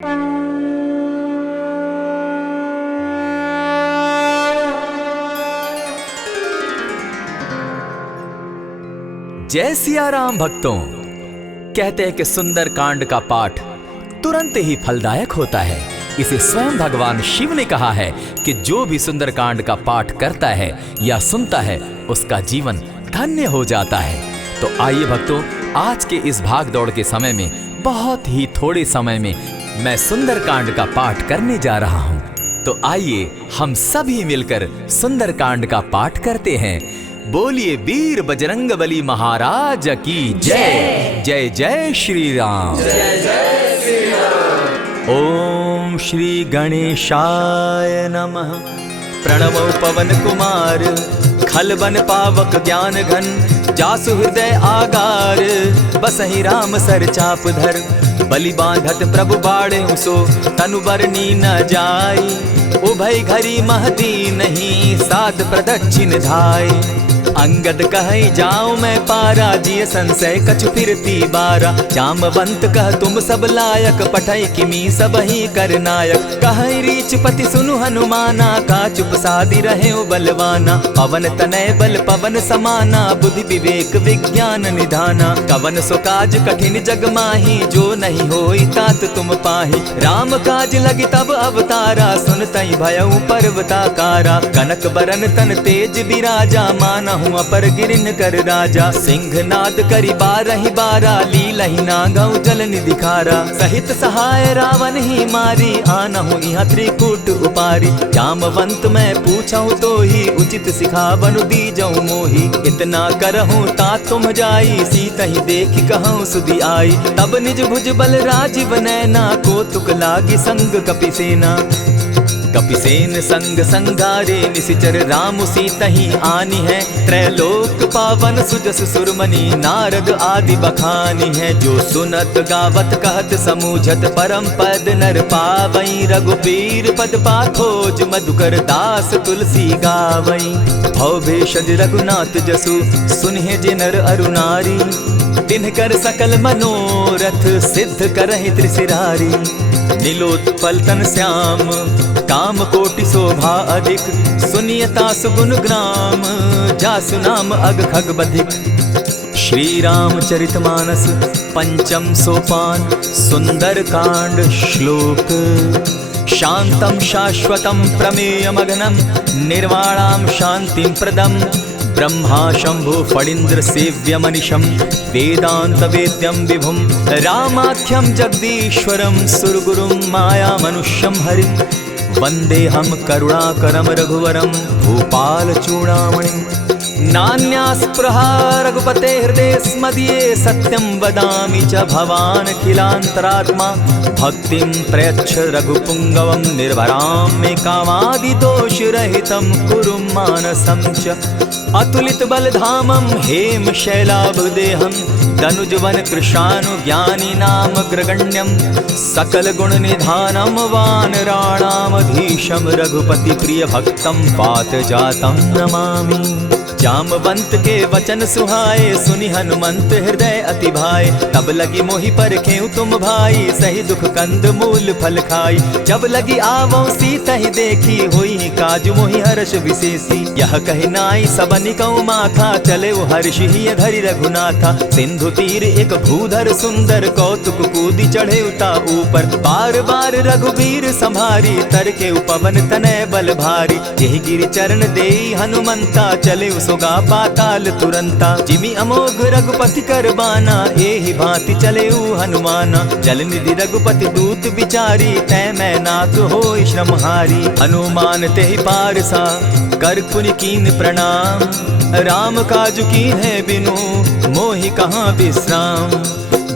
जय सिया राम भक्तों। कहते हैं कि सुंदर कांड का पाठ तुरंत ही फलदायक होता है। इसे स्वयं भगवान शिव ने कहा है कि जो भी सुंदर कांड का पाठ करता है या सुनता है उसका जीवन धन्य हो जाता है। तो आइए भक्तों, आज के इस भाग दौड़ के समय में बहुत ही थोड़े समय में मैं सुंदर कांड का पाठ करने जा रहा हूँ। तो आइए हम सभी मिलकर सुंदर कांड का पाठ करते हैं। बोलिए वीर बजरंगबली महाराज की जय। जय जय श्री राम। जय जय श्री राम। ओम श्री गणेशाय नमः। प्रणमो पवन कुमार, खलबन पावक ज्ञान घन, जासु हृदय आगार, बसहि राम सर चाप धर, बलि बांधत प्रभु बाढ़े सो, तनु बरनी न जाई, उभय घरी महती नहीं, साध प्रदक्षिण धाई। अंगद कहे जाऊं मैं पारा, जिय संशय कछु फिरती बारा, जामवंत कह तुम सब लायक, पठै किमी सब ही कर नायक, कहे रीच पति सुनु हनुमाना, का चुप सादी रहे बलवाना, पवन तनय बल पवन समाना, बुद्धि विवेक विज्ञान निधाना, कवन सो काज कठिन जग माही, जो नहीं होई तात तुम पाही, राम काज लगी तब अवतारा, सुनतई भयउ पर्वताकारा, कनक बरन तन तेज बिराजा, माना अपर गिरिन कर राजा, सिंह नाद करी बारहि बारा, लीलहि नागौ जल निधि खारा, सहित सहाय रावण ही मारी, आनहु इहाँ त्रिकूट उपारी, जामवंत मैं पूछऊं तो ही, उचित सिखावनु दीजऊं मोही, इतना करहूं ता तुम जाई, सीता ही देखी कहूं सुधि आई, तब निज भुज बल राजीव नैना, को तुक लागी संग कपिसेना, कपिसेन संग संगारे, निशिचर राम सीता ही आनी है, त्रैलोक पावन सुजस सुरमणि, नारद आदि बखानी है, जो सुनत गावत कहत समूझत, परम पद नर पावई, रघुबीर पद पाखोज, मधुकर दास तुलसी गावई, भव भेषज रघुनाथ जसु, सुनहि जे नर अरु नारी, तिनकर सकल मनोरथ, सिद्ध करहि त्रिशिरारी, नीलोत्पल तन श्याम, काम कोटि शोभा अधिक, सुनियता सुगुण ग्राम, जासु नाम अग खग बधिक। श्री रामचरितमानस पंचम सोपान, सुंदर कांड श्लोक। शांतम शाश्वतम प्रमेयमग्नं, निर्वाणां शांतिं प्रदम्, ब्रह्मा शंभु फणीन्द्र सेव्य मनीषम, वेदांत वेद्यम विभुम, रामाख्यम जगदीश्वरम, सुरगुरुम माया मनुष्यम हरिम, वंदे हम करुणाकरम रघुवरम, भूपाल चूड़ामणिम, नान्यास्पृहा रघुपते हृदय स्मदीये, सत्यं वदामि च भवान् खिलान्तरात्मा, भक्तिं प्रयच्छ रघुपुंगवं, निर्भरां मे कामादिदोषरहितं, कुरु मानसं च अतुलित बलधामं, हेम शैलाभदेहं, दनुजवन कृशानु ज्ञानी नामग्रगण्यं, सकल गुण निधानं, वानराणामधीशं, रघुपति प्रिय भक्तं, पातजातं नमामि। जामवंत के वचन सुहाए, सुनि हनुमंत हृदय अति भाए, तब लगी मोहि परखेउ तुम भाई, सही दुख कंद मूल फल खाई, जब लगी आवो सीता ही देखी, होई काज मोहि हर्ष विशेषी, यह कहि नाई सबनि कौ माथा, चले वो हर्ष ही धरि रघुनाथा, सिंधु तीर एक भूधर सुंदर, कौतुक कूदी चढ़े उता ऊपर, बार बार रघुबीर संभारी, तर के उपवन तनय बल भारी, यही गिरि चरण देई हनुमंता, चले सोगा पाताल तुरंता, जिमि अमोघ रघुपति कर बाना, एहि भांति चले हनुमाना, जल निधि रघुपति दूत बिचारी, तै मैं नाथ होई श्रमहारी, हनुमान तेहि पारसा, कर पुनि कीन प्रणाम, राम काज कीन है बिनु, मोहि कहाँ विश्राम,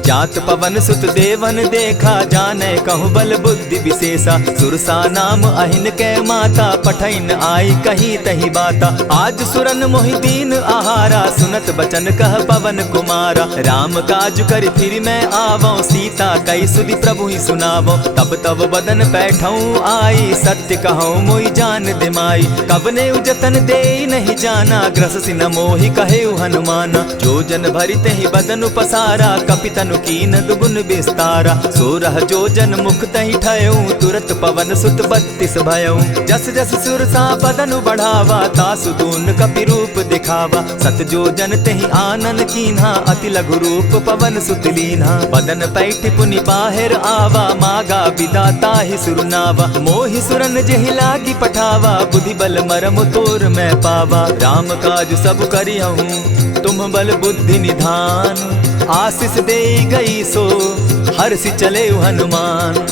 जात पवन सुत देवन देखा, जाने कहूँ बल बुद्धि विशेषा, सुरसा नाम अहिन कै माता, पठैन आई कहीं तही बाता, आज सुरन मोहि दीन आहारा, सुनत बचन कह पवन कुमारा, राम काज कर फिर मैं आवो, सीता कई सुधि प्रभु ही सुनावो, तब तब बदन बैठऊँ आई, सत्य कहूँ मोहि जान दिमाई, कबने उजतन दे नहीं जाना, ग्रस सिन मोहि कहे हनुमाना, जो जन भरित ही बदन पसारा, कपितन तनु कीन दुगुन विस्तारा। 16 जोजन मुख तहि ठयऊ तुरत पवन सुत 32 भयऊ। जस जस सुरसा बदनु बढ़ावा तासु दून कपि रूप दिखावा। 7 जोजन तेहि आनन कीन्हा अति लघु रूप पवन सुत लीन्हा। बदन पैठ पुनि बाहिर आवा मागा बिदा ताहि सुरनावा। मोहि सुरन जेहि लागी पठावा बुद्धि बल मरम तोर मैं पावा। राम काज सब करिहूँ तुम बल बुद्धि निधान। आशीष दे गई सो हर्षि चले हनुमान।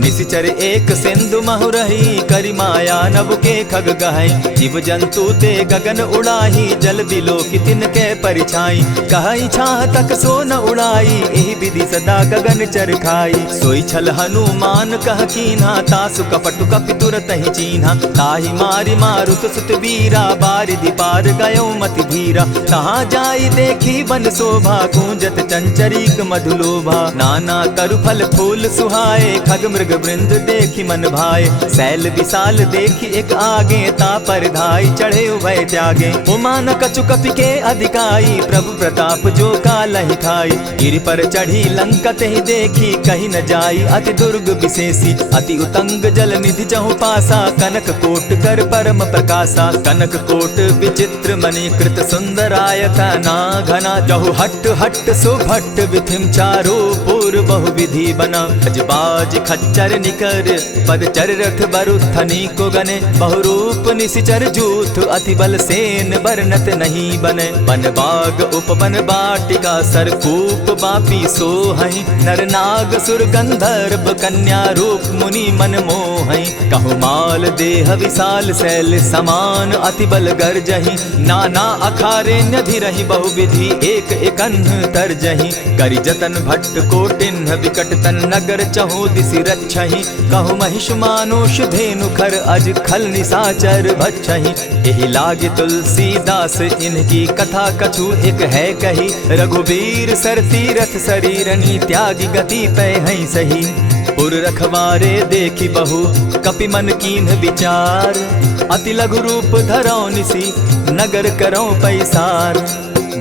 निशिचर एक सिंधु महु रही करि माया नभ के खग गहई। जीव जंतु ते गगन उड़ाही जल बिलो की तिनके परिछाई। कहई छाह तक सो न उड़ाई एहि विधि सदा गगन चर खाई। सोई छल हनुमान कह कीन्हा तासु कपटु कपि तुरत ही चीन्हा। ताहि मारि मारुत सुत वीरा बारिधि पार गयो मति धीरा। कहाँ जाई देखी बन शोभा गूंजत चंचरीक मधुलोभा। नाना तरु फल फूल सुहाए खग मृग वृंद देखी मन भाए। सैल विशाल देखी एक आगे ता पर धाई चढ़े उभय त्यागे। उमान कछु कपि के अधिकाई प्रभु प्रताप जो कालहि खाई। गिरि पर चढ़ी लंका तेहि देखी कहीं न जाई अति दुर्ग विशेषी। अति उतंग जल निधि चहु पासा कनक कोट कर परम प्रकाशा। कनक कोट विचित्र मणि कृत सुंदरायता ना घना। जहु हट हट सुभट विधिम चारो पूर्व बहु विधि बना। अजबाज खच्चर निकर पद चर रथ बरुथनी को गने। बहुरूप निशिचर जूथ अति बल सेन बरनत नहीं बने। बन बाग उपवन बाटिका सरकूप बापी सोहई। नर नाग सुर गंधर्व कन्या रूप मुनि मन मोहई। कहु माल देह विशाल शैल समान अति बल गर्जही। नाना अखारे नधिरहि बहुविधि एक एकन्ह तरजही। करि जतन भट्ट कोटिन्ह विकट तन नगर चहु दिसि रक्षहि। कहु महिष मानुष धेनु खर अज खल निशाचर भक्षहि। एहि लागे तुलसीदास इनकी कथा कछु एक है कही। रघुबीर सर तीरथ शरीरनी त्यागी गति पै हई सही। पुर रखवारे देखी बहु कपि मन कीन्ह विचार। अति लघु रूप धरौ निसी नगर करौ पैसार।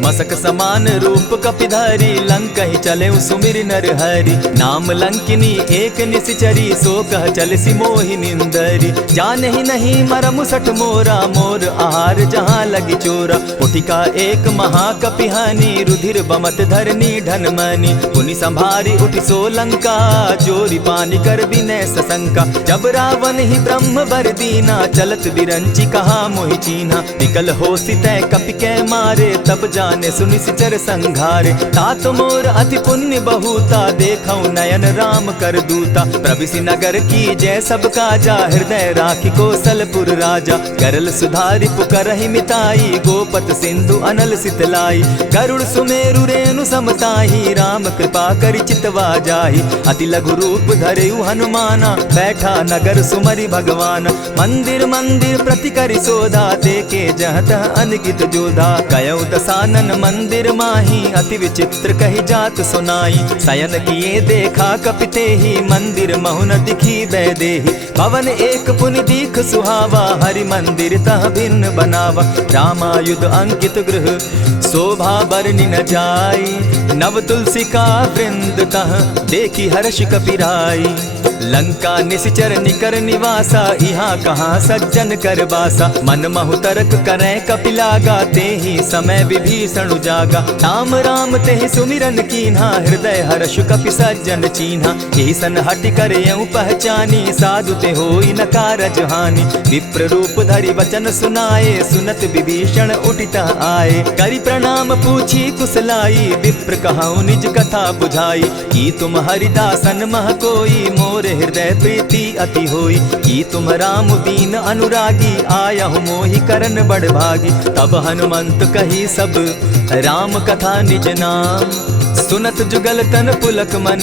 मसक समान रूप कपिधारी लंक ही चले सुमिर नर हरि। नाम लंकिनी एक निशिचरी सो कह चल सी मोहि निंदरी। जान ही नहीं मरम सठ मोरा मोर आहार जहाँ लगी चोरा। उठिका एक महाकपिहानी रुधिर बमत धरनी ढनमनी। पुनि संभारी उठि सो लंका चोरी पानी कर बिनै सशंका। जब रावण ही ब्रह्म बर दीना चलत बिरंची कहा मोहि चीन्हा। निकल हो सितै कपि कै मारे तब जाने सुनिश्चर संघारे। तात मोर अति पुण्य बहुता देखौ नयन राम कर दूता। प्रविशि नगर की जय सब काजा हृदय राखी कौशलपुर राजा। करल सुधारि पुकरहि मिताई गोपत सिंधु अनल सितलाई। गरुड़ सुमेरु रेणु समताही राम कृपा करि चितवा जाहि। अति लघु रूप धरेउ हनुमाना बैठा नगर सुमरि भगवान। मंदिर मंदिर प्रति करि सोधा देखे जहत अनगित जोधा। कयौ दसानन मंदिर माही अति विचित्र कही जात सुनाई। शयन किए देखा कपिते ही मंदिर महु न दिखी बैदेही। भवन एक पुनि दीख सुहावा हरि मंदिर तह भिन्न बनावा। रामायुध अंकित गृह शोभा बरनि न जाई। नव तुलसी का वृंद तह देखी हर्ष कपिराई। लंका निशिचर निकर निवासा यहाँ कहाँ सज्जन कर बासा। मन महु तरक करै कपिलागा तेहि समय विभीषण जागा। राम राम तेहि सुमिरन कीन्हा हृदय हर्ष कपि सज्जन चीन्हा। एहि सन हटि कर यूं पहचानी साधु ते होई न कारज हानि। विप्र रूप धरि वचन सुनाए सुनत विभीषण उठिता आए। करि प्रणाम पूछी कुशलाई विप्र कहऊँ निज कथा बुझाई। की तुम हरिदासन मह कोई मोर हृदय प्रीति अति होई। की तुम राम दीन अनुरागी आयहु मोहि करन बड़ भागी। तब हनुमंत कही सब राम कथा निज नाम। सुनत जुगल तन पुलक मन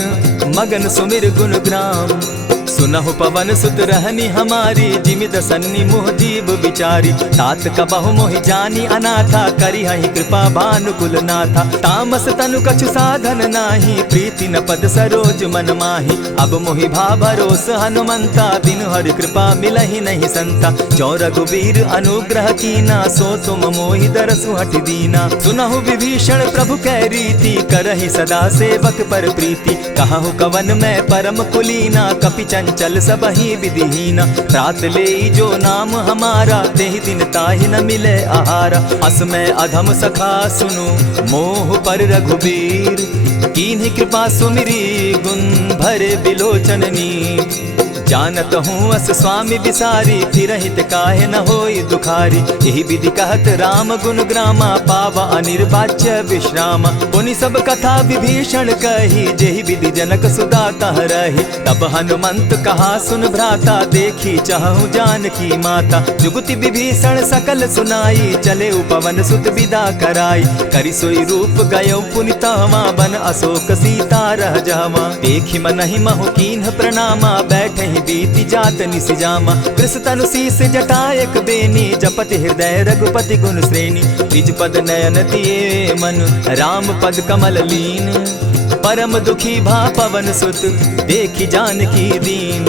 मगन सुमिर गुण ग्राम। सुनहु पवन सुत रहनी हमारी, जिमित सन्नी मुह जीव विचारी। तात कबहु मोहि जानी अनाथा, करी हहि कृपा भानुकुल नाथा। तामस तनु कछु साधन नाही, प्रीति न पद सरोज मन माही। अब मोहि भा भरोस हनुमंता, बिनु हरि कृपा मिलहि नहीं संता। जो रघुबीर अनुग्रह कीना, सो तुम मोहि दरसु हठि दीना। सुनहु विभीषण प्रभु कै रीति, करहि सदा सेवक पर प्रीति। कहु कवन मैं परम कुलीना, कपि चंचल सबहि विधिहीना। रात ले जो नाम हमारा, तेहि दिन ताहि न मिले आहारा। अस मैं अधम सखा सुनु, मोह पर रघुबीर। कीन्ही कृपा सुमिरी, गुण भरे बिलोचन नीर। जानत हूँ अस स्वामी बिसारी, फिरहित काहे न होई दुखारी। यही विधि कहत राम गुण ग्रामा, पावा अनिर्वाच्य विश्रामा। पुनि सब कथा विभीषण कही, जेहि विधि जनक सुता तह रही। तब हनुमंत कहा सुन भ्राता, देखी चाहूँ जानकी माता। जुगति विभीषण सकल सुनाई, चले पवन सुत विदा कराई। करि सोई रूप गयो पुनि तहवा, बन अशोक सीता रह जहवा। देखि मनहि महु कीन्ह प्रणामा, बैठहि बीति जात निसिजामा। कृष तनु शीस जटा एक बेनी, जपति हृदय रघुपति गुण श्रेणी। निज पद नयन दिए मन, राम पद कमल लीन। परम दुखी भा पवन सुत, देखि जानकी दीन।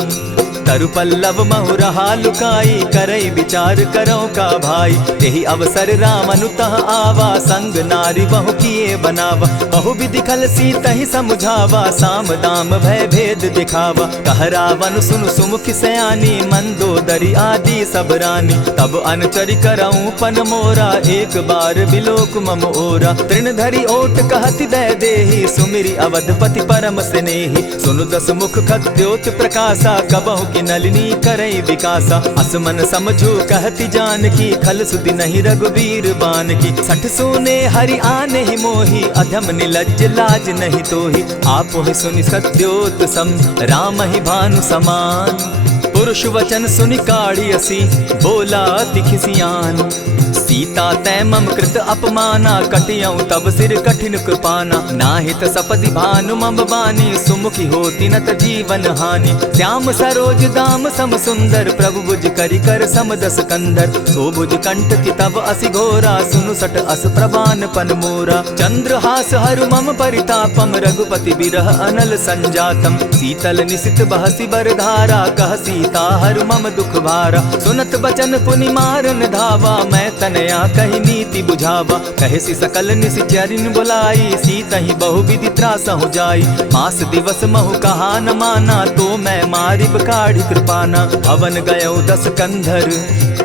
तरु पल्लव महु रहा लुकाई, करई विचार करो का भाई। यही अवसर राम अनुतः आवा, संग नारी बहु किए बनावा। बहु विधि खल सीतहि समुझावा, साम दाम भय भेद दिखावा। कह रावण सुन सुमुखि सयानी, मंदोदरी आदि सब रानी। तब अनुचरि करऊं पन मोरा, एक बार बिलोक मम ओरा। तृण धरि ओट कहति दय देहि, सुमिरि अवधपति परम स्नेही। सुनु दस मुख खद्योत प्रकाशा, कबहु की नलिनी करई विकासा। असमन समझो कहति जानकी, खल सुधि नहीं रघुबीर बान की। सठ सोने हरि आने ही मोही, अधम निलज्ज लाज नहीं तोही। आपो ही सुनि सत्योत सम, राम ही भानु समान। पुरुष वचन सुनि काढ़ियसी, बोला अति खिसियान। सीता तै मम कृत अपमाना, कटियऊं तब सिर कठिन कृपाना। नाहित सपदि भानु मम बानी, सुमुखी होती नत जीवन हानि। श्याम सरोज दाम सम सुंदर, प्रभु भुज करि कर सम दस कंधर। सो भुज कंठ की तब असि घोरा, सुनु सट अस प्रवान पन मोरा। चंद्रहास हरु मम परितापम, रघुपति बिरह अनल संजातम। शीतल निशित बहसी बरधारा, कह सीता हरु मम दुख भारा। सुनत बचन पुनि मारन धावा, मैं तनया कही नीति बुझावा। कहे सकल निशिचरिन बुलाई, सीतहि बहु विधि त्रास हो जाई। मास दिवस महु कहा न माना, तो मैं मारिब काढ़ी कृपाना। भवन गयो दस कंधर,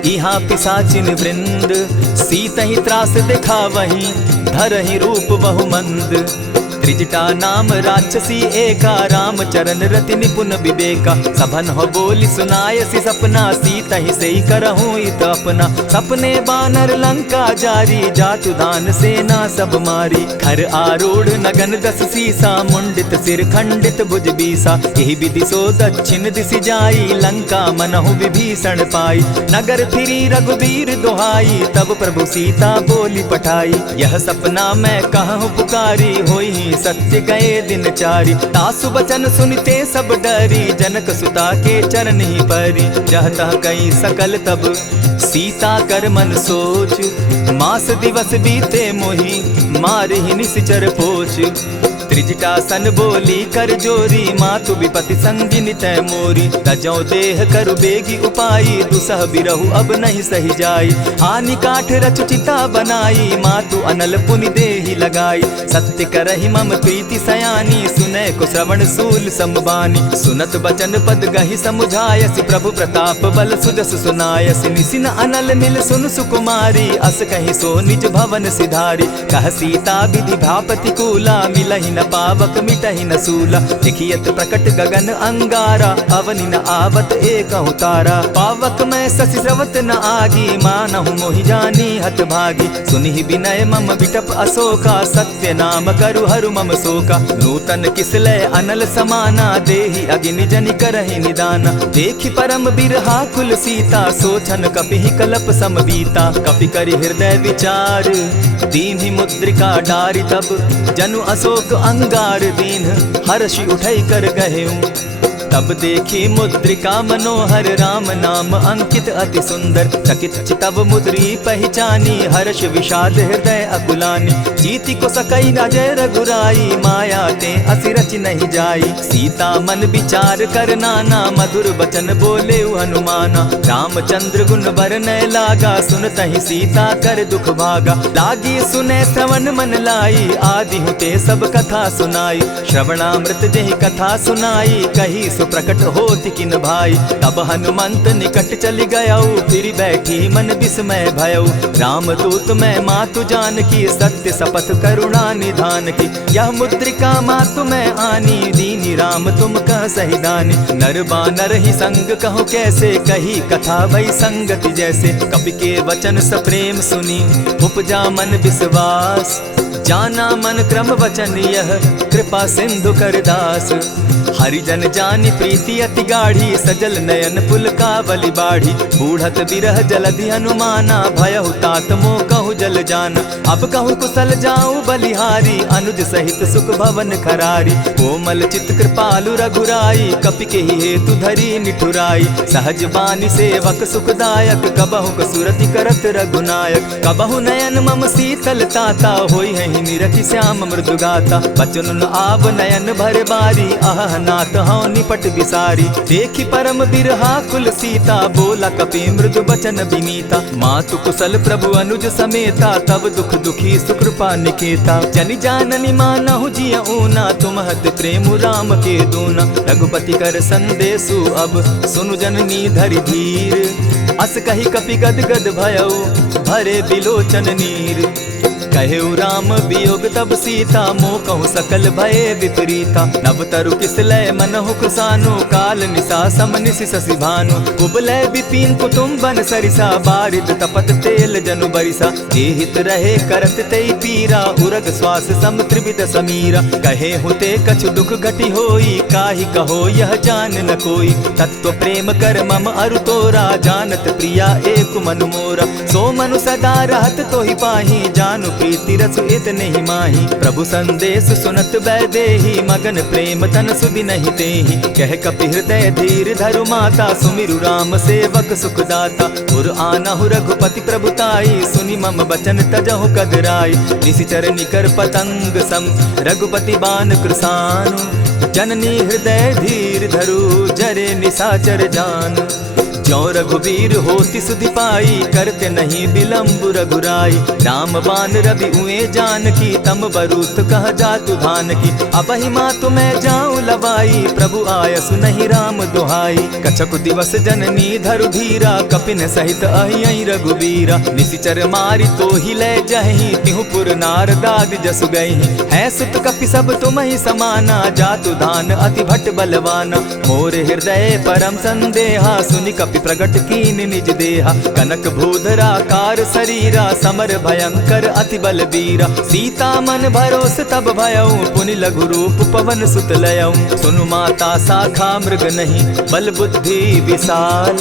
इहाँ पिशाचिन वृंद। सीतहि त्रास दिखावहि, धरहि रूप बहु मंद। त्रिजटा नाम राक्षसी एका, राम चरण रति निपुण विवेका। सभन हो बोली सुनायसी सपना, सीतहि सेई करहूँ इत अपना। सपने बानर लंका जारी, जातु दान सेना सब मारी। खर आरूढ़ नगन दस सीसा, मुंडित सिर खंडित भुज बीसा। यही विधि सो दक्षिण दिशि जाई, लंका मनहु विभीषण पाई। नगर फिरी रघुबीर दुहाई, तब प्रभु सीता बोली पठाई। यह सपना मैं कहूँ पुकारी, होई सत्य गए दिन चारी। तासु बचन सुनते सब डरी, जनक सुता के चरण ही परी। जहता कई सकल तब सीता कर मन सोच, मास दिवस बीते मोही, मार ही निश्चर पोच। त्रिजटा सन बोली कर जोरी, मातु विपति संगिनी तै मोरी। तजौ देह करु बेगी उपाई, दुसह बिरहु अब नहीं सही जाई। हानि काठ रचु चिता बनाई, मातु अनल पुनि देहि लगाई। सत्य करहि मम प्रीति सयानी, सुनै को श्रवण सूल संबानी। सुनत बचन पद गहि समुझायसि, प्रभु प्रताप बल सुजस सुनायसि। निसिन अनल मिल सुन सुकुमारी, अस कहि सो निज भवन सिधारी। कह सीता विधि भापति कूला, मिलहि न पावक मिटहि न सूला। देखियत प्रकट गगन अंगारा, अवनि न आवत एकहु तारा। पावक मैं शशि स्रवत न आगी, मानहु मोहि जानी हत भागी। सुनिहि विनय मम विटप अशोका, सत्य नाम करु हरु मम शोका। नूतन किसलय अनल समाना, देहि अगिनि जनि करहि निदाना। देखि परम बिरहा कुल सीता, सोचन कपिहि कलप समबीता। कपि करि हृदय विचार, दीन्हि मुद्रिका डारि तब। जनु अशोक अंगार दीन, हर्षि उठै कर गहेऊं। तब देखी मुद्रिका मनोहर राम नाम अंकित अति सुंदर। चकित चितव मुद्री पहचानी हर्ष विषाद हृदय अकुलानी। जीति को सकई न जय रघुराई माया ते असि रचि नहीं जाई। सीता मन विचार कर नाना मधुर बचन बोले हनुमाना। रामचंद्र गुण बरनय लागा सुनतहि सीता कर दुख भागा। लागी सुने श्रवण मन लाई आदि हुते सब कथा सुनाई। श्रवणामृत जेहि कथा सुनाई कही सुप्रकट होति किन भाई। तब हनुमंत निकट चली गयऊ फिर बैठी मन विस्मय भयऊ। रामदूत मैं मातु जानकी सत्य शपथ करुणा निधान की। यह मुद्रिका मातु मैं आनी दीनी राम तुम कह सही दानी। नर बानर ही संग कहो कैसे कही कथा भई संगति जैसे। कपि के वचन सप्रेम सुनी उपजा मन विश्वास। जाना मन क्रम वचन यह कृपा सिंधु कर दास। हरिजन जानी प्रीति अति गाढ़ी सजल नयन पुलकावली बाढ़ी। बूढ़त बिरह जलधि हनुमाना भयहु तात मोह कहु जल जाना। अब कहु कुशल जाऊं बलिहारी अनुज सहित सुख भवन खरारी। कोमल चित कृपालु रघुराई कपि के ही हेतु धरी निठुराई। सहज बानी सेवक सुखदायक कबहु कसुरति करत रघुनायक। कबहु नयन मम शीतल ताता होई है निरखि श्याम मृदु गाता। बचन आव नयन भर बारी आह नाथ हौ निपट बिसारी। देखी परम बिरहा कुल सीता बोला कपि मृदु बचन विनीता। मातु कुशल प्रभु अनुज समेता तब दुख दुखी सुकृपा निकेता। जनि जाननी मानहु जिय ऊना तुम्हत प्रेम राम के दूना। रघुपति कर संदेशु अब सुनु जननी धरि धीर। अस कही कपि गद गद भयऊ भरे बिलोचन नीर। कहेउ राम वियोग तब सीता मोह कहूँ सकल भये विपरीता। नव तरु किसलय मनहु कुसानु काल निशा सम निशि शशि भानु। कुबलय विपिन कुटुम्बन सरिसा बारिद तपत तेल जनु बरिसा। जेहित रहे करत तेई पीरा उरग श्वास सम त्रिविध समीरा। कहे हुते कछु दुख घटी होई काहि कहो यह जान न कोई। तत्व प्रेम कर मम अरु तोरा जानत प्रिया एक मनु मोरा। सो मनु सदा रहत तोहि पाही जानु प्रीति रस इतने ही माही। प्रभु संदेश सुनत बैदेही मगन प्रेम तन सुधि नहीं तेहि। कह कपि हृदय धीर धरु माता सुमिरु राम सेवक सुखदाता। उर आनहु रघुपति प्रभुताई सुनि मम बचन तजहु कदराई। निशिचर निकर पतंग सम रघुपति बान कृसानु। जननी हृदय धीर धरु जरे निशाचर जान। ज्यों रघुवीर होति सुधि पाई करते नहीं विलम्ब रघुराई। राम बान रवि उए जानकी तम बरूथ कह जातु धान की। अबहि मातु मैं जाऊं लवाई प्रभु आयसु नहीं राम दुहाई। कछक दिवस जननी धरु धीरा कपिन सहित अहियहि रघुवीरा। निशिचर मारी तो ही ले जहि तिहु पुर नारदादि जसु गई। है सुत कपि सब तुम ही समाना जातु धान अति भट बलवाना। मोर हृदय परम संदेहा सुनि कपि प्रगट कीन निज देहा। कनक भूधराकार शरीरा समर भयंकर अति बलबीरा। सीता मन भरोस तब भयऊ पुनि लघु रूप पवन सुत लयऊ। सुनु माता शाखा मृग नहीं बल बुद्धि विशाल।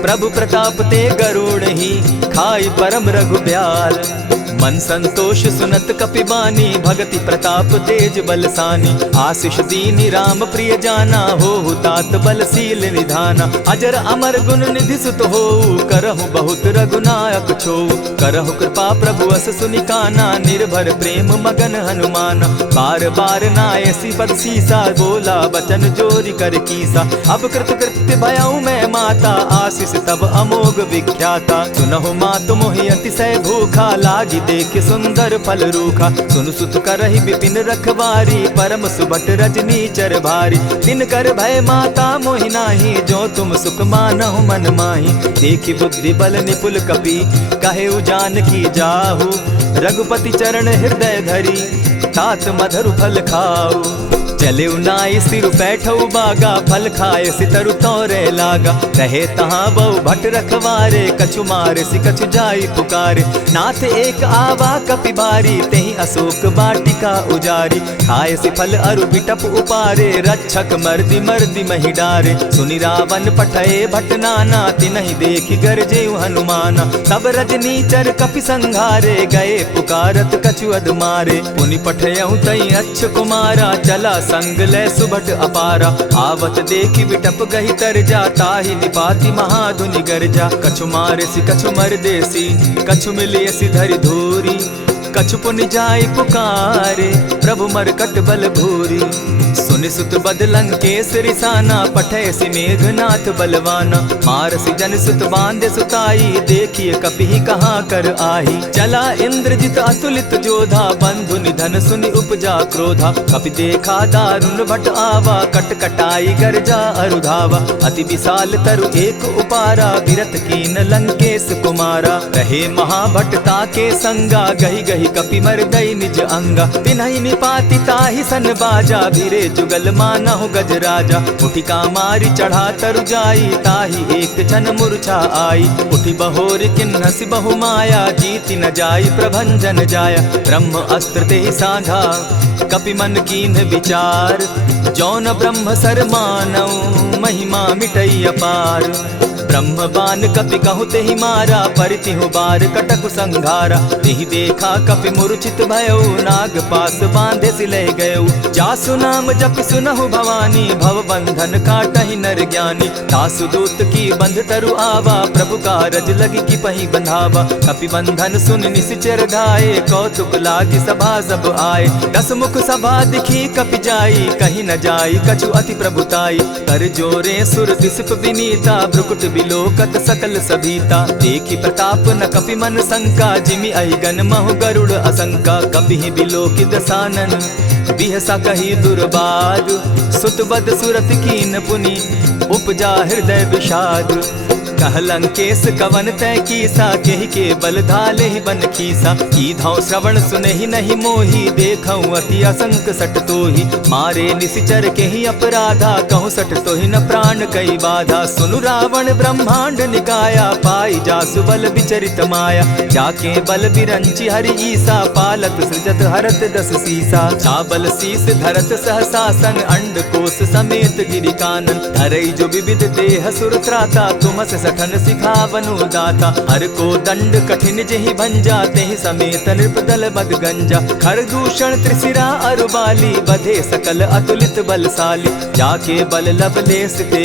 प्रभु प्रताप ते गरुड़ ही खाई परम रघुब्याल। मन संतोष सुनत कपिबानी भगति प्रताप तेज बलसानी। आशीष दीनी राम प्रिय जाना हो तात बलशील निधाना। अजर अमर गुण निधि सुत हो करहु बहुत रघुनायक छो। करहु कृपा प्रभु अस सुनिकाना निर्भर प्रेम मगन हनुमाना। बार बार नायसी पद सीसा बोला बचन जोरी कर कीसा। अब कृत कृत्य भयऊ मैं माता आशीष तब अमोघ विख्याता। सुनहु मातु मोहि अतिशय भूखा लागी देख सुंदर फल रूखा। सुन सुत करहि विपिन रखवारी परम सुबट रजनी चर भारी। दिन कर भय माता मोहि नाही जो तुम सुख मानहु मन माही। देखि बुद्धि बल निपुल कपि कहेउ जानकी जाहु। रघुपति चरण हृदय धरी तात मधुर फल खाऊ। चले नाई सिर बैठऊ बागा फल खाए सितरु तोरे लागा। रहे तहाँ बहु भट रखवारे कछु मारे सि कछु जाई पुकारे। नाथ एक आवा कपि बारी तेहि अशोक बाटिका उजारी। खाए सि फल अरु बिटप उपारे रक्षक मर्दि मर्दि महि डारे। सुनि रावण पठये भट नाना तिनहि देखि गरजेउ हनुमाना। सब रजनी चर कपि संघारे गए पुकारत कछु अध मारे। पुनि पठयउ तई अच्छ कुमारा चला संग ले सुभट अपारा। आवत देखी विटप गही तर जा, ताहि निपाति महाधुनि गर्जा। कछु मारेसी कछु मर देसी, कछु मिलियसी धरि धूरी। कछु पुनि जाई पुकारे, प्रभु मरकट बल भूरी। सुनि सुत बद लंकेश रिसाना, पठैसी मेघनाथ बलवाना। मारसी जन सुत बांधे सुताई, देखिए कपि कहाँ कर आही। चला इंद्रजित अतुलित जोधा, बंधु निधन सुनि उपजा क्रोधा। कपि देखा दारुण भट आवा, कट कटाई गर्जा अरुधावा। अति विशाल तरु एक उपारा, विरत कीन लंकेश कुमारा। रहे महाभट ताके संगा, गही गही कपि मर्दई निज अंगा। तिन्हि निपाति ताहि सन बाजा, भीरे जुगल मानहु गजराजा। उठि कामारी चढ़ा तरु जाई, ताहि एक क्षण मूर्छा आई। उठि बहोर किन्हसि बहु माया, जीति न जाई प्रभंजन जाया। ब्रह्म अस्त्र तेहि साधा, कपि मन कीन्ह विचार। जौन ब्रह्म सर मानऊ, महिमा मिटई अपार। ब्रह्म बान कपि कहु तेहि मारा, परितिहु बार कटकु संघारा। तेहि देखा कपि मूर्छित भयउ, नाग पास बांधे सिले गयउ। जासु नाम जपि सुनहु भवानी, भव बंधन काटहि नर ज्ञानी। तासु दूत की बंध तरु आवा, प्रभु कारज लगी कि पहि बंधावा। कपि बंधन सुन निसिचर धाये, कौतुक लागी सभा सब आए। दस मुख सभा दिखी कपि जाई, कहीं न जाई कछु अति प्रभुताई। कर जोरे सुर दिसप विनीता, भ्रुकुट बिलोकत सकल सभीता। देखी प्रताप न कपि मन शंका, जिमि अहिगन महु गरुड़ असंका। कपि बिलोकि दसानन, बिहसा कही दुर्बाद। सुत बद सुरत कीन पुनि, उपजा हृदय विषाद। कह लंकेश कवन तय कीसा, केहि के बल धाले ही बन खीसा। कीधौ श्रवण सुनहि नहीं मोही, देखऊं अति असंक सट तोही। मारे निसिचर केहि अपराधा, कहूँ सट तोहि न प्राण कई बाधा। सुनु रावण ब्रह्मांड निकाया, पाई जासु बल विचरित माया। जाके बल बिरंचि हरि ईसा, पालत सृजत हरत दस सीसा। चाबल शीस धरत सहसासन, अंड कोश समेत गिरि कानन। धरई जो विविध देह सुर त्राता, तुमस सठन सिखावनु दाता। हर को दंड कठिन जेहि भंजा, तेहि समेत नृपदल बद गंजा। खर दूषण त्रिशिरा अरुबाली, बधे सकल अतुलित बलशाली। जाके बल लवलेस ते,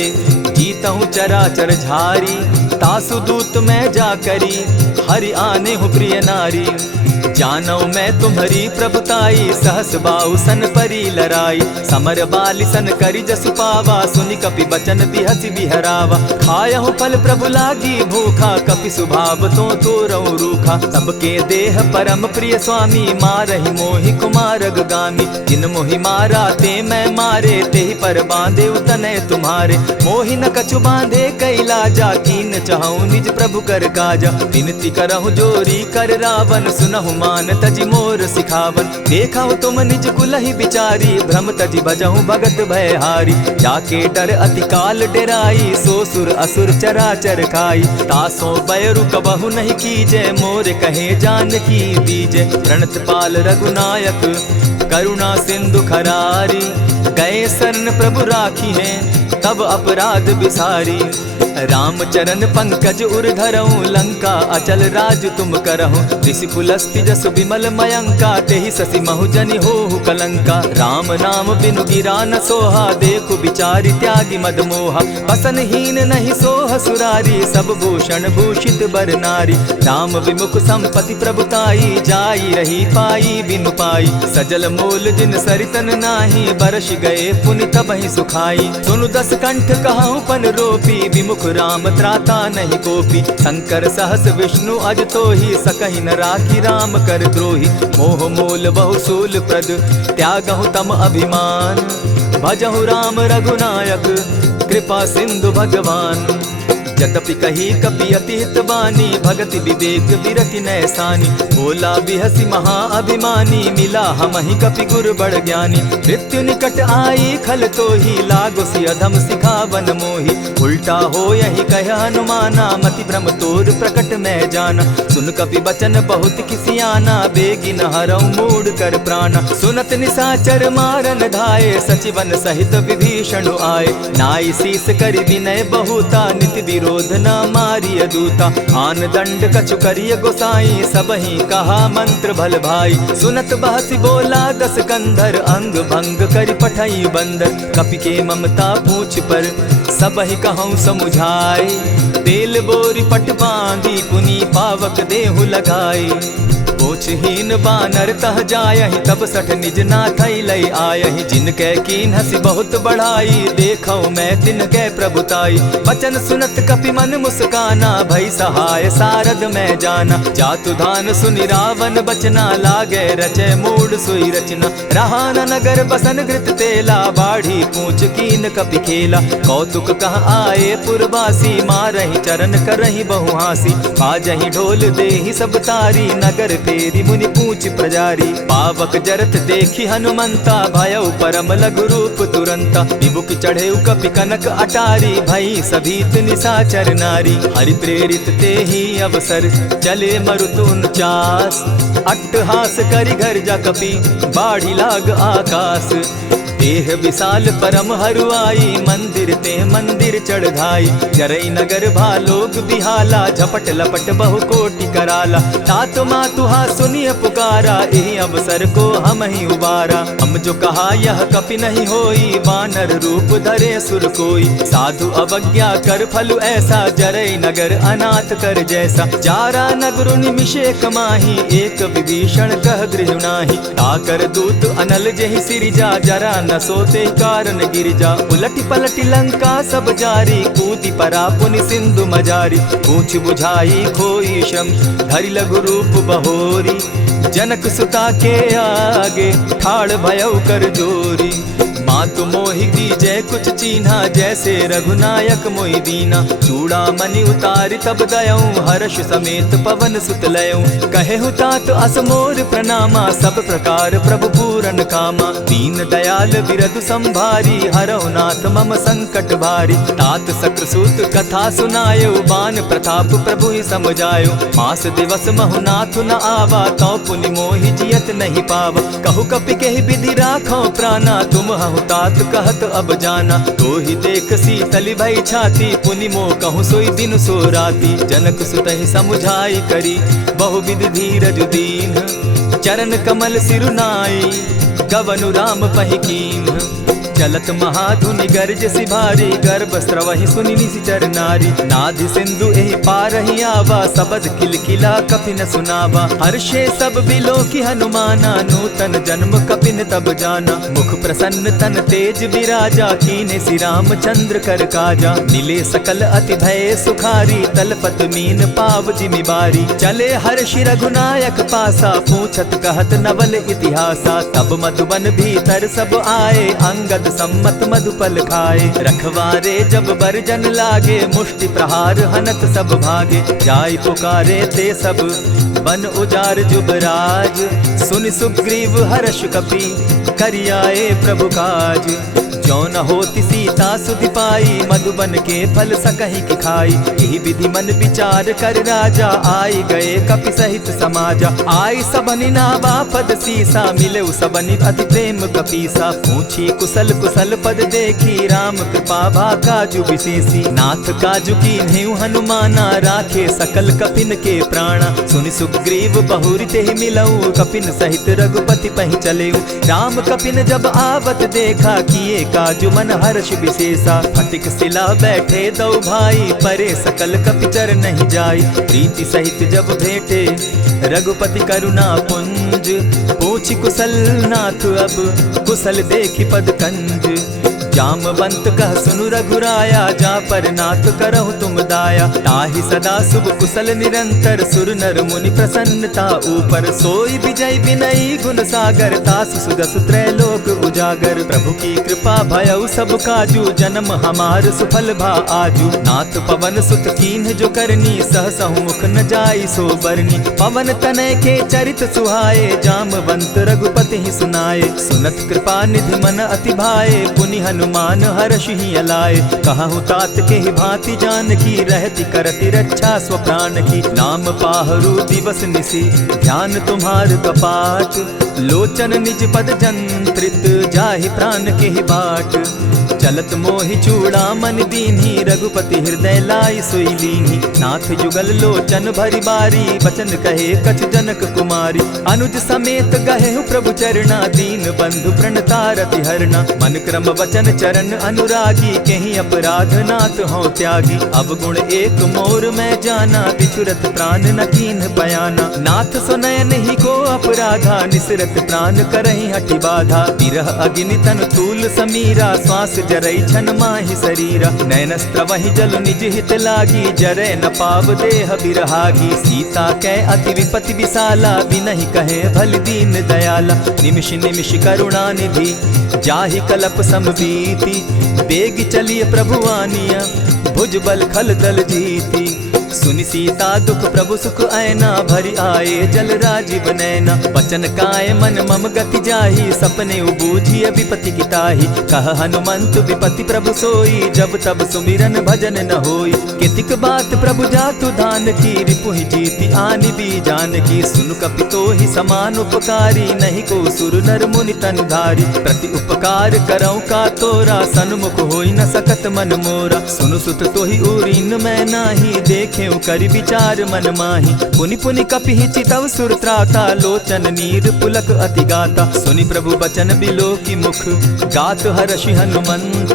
जीतहु चराचर झारी। तासु दूत मैं जा करी, हरि आने हूँ प्रिय नारी। जानो मैं तुम्हारी प्रभुताई, सहस बाहु सन परी लराई। समर बाली सन करी जसु पावा, सुनि कपि बचन बिहसि बिहरावा। खायहु फल प्रभु लागी भूखा, कपि सुभाव तो तोरहु रूखा। सबके देह परम प्रिय स्वामी, मारहि मोहि कुमारग गामी। जिन मोहि मारा ते मैं मारे, तेहि पर बांधे उतने तुम्हारे। मोहि न कछु बांधे कैलाजा, कीन चहु निज प्रभु कर काजा। विनती करहु जोरी कर रावण, सुनहु मान तजि मोर सिखावन। देखहु तुम निज कुलहि बिचारी, भ्रम तजि भजहु भगत भयहारी। जाके डर अति काल डेराई, सो सुर असुर चराचर खाई। तासो बैरु कबहु नहीं कीजे, मोर कहे जानकी दीजे। प्रणत पाल रघुनायक, करुणा सिंधु खरारी। गए शरण प्रभु राखी हैं, तब अपराध बिसारी। राम चरण पंकज उर धरऊं, लंका अचल राज तुम करहूं। ऋषि पुलस्ति जस विमल मयंका, तेहि ससि महु जनि होहु कलंका। राम नाम बिनु गिरा न सोहा, देखु बिचारी त्यागी मद मोहा। बसन हीन नहीं सोह सुरारी, सब भूषण भूषित बर नारी। राम विमुख संपति प्रभुताई, जाई रही पाई बिनु पाई। सजल मोल जिन सरितन नाही, बरस गए पुनि तबहि सुखाई। सुनु दस कंठ कहूँ पन रोपी, विमुख राम त्राता नहीं कोपी। शंकर सहस विष्णु अज तोहि, सकहि न राखी राम कर द्रोही। मोह मोल बहु सूल प्रद, त्यागहु तम अभिमान। भजहु राम रघुनायक, कृपा सिंधु भगवान। यद्यपि कही कपि अति हित बानी, भगति विवेक विरति नैसानी। बोला बिहसी महा अभिमानी, मिला हमहि कपि गुर बड़ ज्ञानी। मृत्यु निकट आई खल तोहि, लागो सि अधम सिखावन मोहि। उल्टा हो यही कह हनुमाना, मति भ्रम तोर प्रकट मैं जाना। सुन कपि बचन बहुत किसियाना, बेगी न हरऊ मूड कर प्राणा। सुनत निसाचर मारन धाये, सचिवन सहित विभीषण आए। नाई शीस करि विनय बहुता, नित विरोध क्रोध न मारिय दूता। आन दंड कछु करिय गोसाई, सबहि कहा मंत्र भल भाई। सुनत बहसी बोला दस कंधर, अंग भंग करि पठई बंदर। कपि के ममता पूछ पर, सबहि कहूँ समुझाए। तेल बोरी पट बांधी, पुनि पावक देहु लगाई। पूछहीन बानर तह जायहि, तब सठ निज नाथ लई आयहि। जिनके कीन हसी बहुत बढ़ाई, देखौ मैं तिनके प्रभुताई। बचन सुनत कपि मन मुस्काना, भई सहाय सारद मैं जाना। जातु धान सुनि रावण बचना, लागे रचे मूड सोई रचना। रहा न नगर बसन घृत तेला, बाढ़ी पूछ कीन कपि खेला। कौतुक कह आए पुरवासी, मारहि चरण करहि बहु हासी। बाजहि ढोल देहि सब तारी, नगर तेरी मुनि पूछ प्रजारी। पावक जरत देखी हनुमंता, भयउ परम लघु रूप तुरंता। विमुख चढ़े कपि कनक अटारी, भई सभीत निशाचर नारी। हरि प्रेरित ते ही अवसर, चले मरुत 49। अट्टहास करि घर जा कपि, बाढ़ी लाग आकाश। देह विशाल परम हरुआई, मंदिर ते मंदिर चढ़ाई। जरई नगर भालोग बिहाला, झपट लपट बहु कोटि कराला। तात मातुहा सुनिय पुकारा, एहि अवसर को हम ही उबारा। हम जो कहा यह कपि नहीं होई, बानर रूप धरे सुर कोई। साधु अवज्ञा कर फल ऐसा, जरई नगर अनाथ कर जैसा। जारा नगर निमिषे कमाही, एक विभीषण कह गृह नाही। ताकर दूत अनल जेहि सिरिजा, जरा न सोते कारण गिरिजा। उलटी पलटी लंका सब जारी, कूदी परा पुनि सिंधु मजारी। पूछ बुझाई खोई श्रम, धरि लघु रूप बहोरी। जनक सुता के आगे, ठाड़ भयउ कर जोरी। मातु मोहि दीजै कुछ चीन्हा, जैसे रघुनायक मोहि दीना। चूड़ा मणि उतारि तब दयऊँ, हर्ष समेत पवन सुत लयऊँ। कहे तात असमोर प्रणामा, सब प्रकार प्रभु पूरन कामा। दीन दयाल बिरदु संभारी, हरौ नाथ मम संकट भारी। तात सक्रसूत कथा सुनायो, बान प्रताप प्रभु ही समझायो। मास दिवस महु नाथ न आवा, तौ पुनि मोहि जियत नहीं पावा। कहु कपि केहि विधि राखो प्राणा, तुम हहु तात कहत अब जाना। तो ही देख शीतल भई छाती, पुनि मो कहूँ सोई दिन सो राती। जनक सुतहि समुझाई करी, बहुविधि धीरज दीन। चरण कमल सिरुनाई, गवनु राम पहि कीन। चलत महाधुनि गर्ज सिभारी, गर्भ स्रवहि सुनि निशिचर नारी। नाधि सिंधु एहि पारहि आवा, सबद किलकिला कपि न सुनावा। हर्षे सब बिलोकी हनुमाना, नूतन जन्म कपिन तब जाना। मुख प्रसन्न तन तेज विराजा, कीने श्री रामचंद्र कर काजा। मिले सकल अति भय सुखारी, तलपत मीन पाव जिमि बारी। चले हर्षि रघुनायक पासा, पूछत कहत नवल इतिहासा। तब मधुबन भीतर सब आए, अंगद सम्मत मधुपल खाए। रखवारे जब बरजन लागे, मुष्टि प्रहार हनत सब भागे। जाय पुकारे ते सब, बन उजार जुबराज। सुनि सुग्रीव हर्ष कपि, करियाए प्रभु काज। जो न होती सीता सुधि पाई, मधुबन के फल सकहि की खाई। यही विधि मन विचार कर राजा, आई गए कपि सहित समाजा। आई सबनि नावा पद सीसा, मिले सबनि अति प्रेम कपीसा। पूछी कुशल कुशल पद देखी, राम कृपा भा काजु विशेषी। नाथ काजु कीन्हेउ हनुमाना, राखे सकल कपिन के प्राणा। सुनि सुग्रीव बहुरि तेहि मिलऊ, कपिन सहित रघुपति पहि चलेऊ। राम कपिन जब आवत देखा, किए काजु मन हर्ष विशेषा। फटिक सिला बैठे दो भाई, परे सकल कपिचर नहीं जाई। प्रीति सहित जब भेटे, रघुपति करुणा पुंज। पूछि कुशल नाथ अब, कुशल देखि पद कंज। जामवंत कह सुनु रघुराया, जा पर नाथ करहु तुम दाया। ताहि सदा शुभ कुशल निरंतर, सुर नर मुनि प्रसन्नता ऊपर। सोई विजय विनयी गुण सागर, तासु सुदसु त्रैलोक उजागर। प्रभु की कृपा भयउ सब काजू, जन्म हमार सुफल भा आजू। नाथ पवन सुत कीन्ह जो करनी, सहसहु मुख न जाई सो बरनी। पवन तनय के चरित सुहाए, जामवंत रघुपति ही सुनाए। सुनत कृपा निधि मन अति भाए, पुनि हनुमान मान हर्ष ही अलाए। कहूँ तात के ही भांति जान की रहती करती रक्षा स्व प्राण की। नाम पाहरू दिवस निसी ध्यान तुम्हार कपाट, लोचन निज पद जंत्रित जाहि प्राण के ही बाट। चलत मोहि चूड़ा मन दीन्ही रघुपति हृदय लाई सोई लीन्ही। नाथ जुगल लोचन भरी बारी बचन कहे कछ जनक कुमारी। अनुज समेत गहे प्रभु चरणा दीन बंधु प्रणतारति हरना। मन क्रम वचन चरण अनुरागी कहीं अपराध नाथ हो त्यागी। अब गुण एक मोर में जाना बिछुरत प्राण न कीन बयाना। नाथ सुनयन ही को अपराधा निसरत प्राण करहि हटि बाधा। विरह अग्नि तन तूल समीरा श्वास जरई छन माहि शरीरा। नैनस्त्र वही जल निज हित लागी जरे न पाव देह बिरहागी। सीता कै अति विपति विशाला बिनहि कहे भल दीन दयाला। निमिष निमिष करुणा निधि जाहि कलप समबीति। बेग चलिए प्रभु आनिया भुज बल खल दल जीती। सुनि सीता दुख प्रभु सुख ऐना भरी आए जल राजीव नैना। वचन काय मन मम गति जाहि सपने उबूझिय विपति किताहि। कह हनुमंत विपति प्रभु सोई जब तब सुमिरन भजन न होई। कितिक बात प्रभु जातु धान की रिपुहि जीति आनि भी जान की। सुनु कपितो ही समान उपकारी नहीं को सुर नर मुनि तन धारी। प्रति उपकार करौ का तोरा सन्मुख होई न सकत मन मोरा। सुनु सुत तोहि उरीन मैं नाही देखे करि विचार मन माही। पुनि पुनि कपिहि चितव सुर त्राता लोचन नीर पुलक अति गाता। सुनि प्रभु बचन बिलो की मुख गात हर्षि हनुमंत।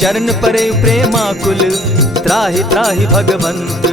चरण परे प्रेमाकुल त्राहि त्राहि भगवंत।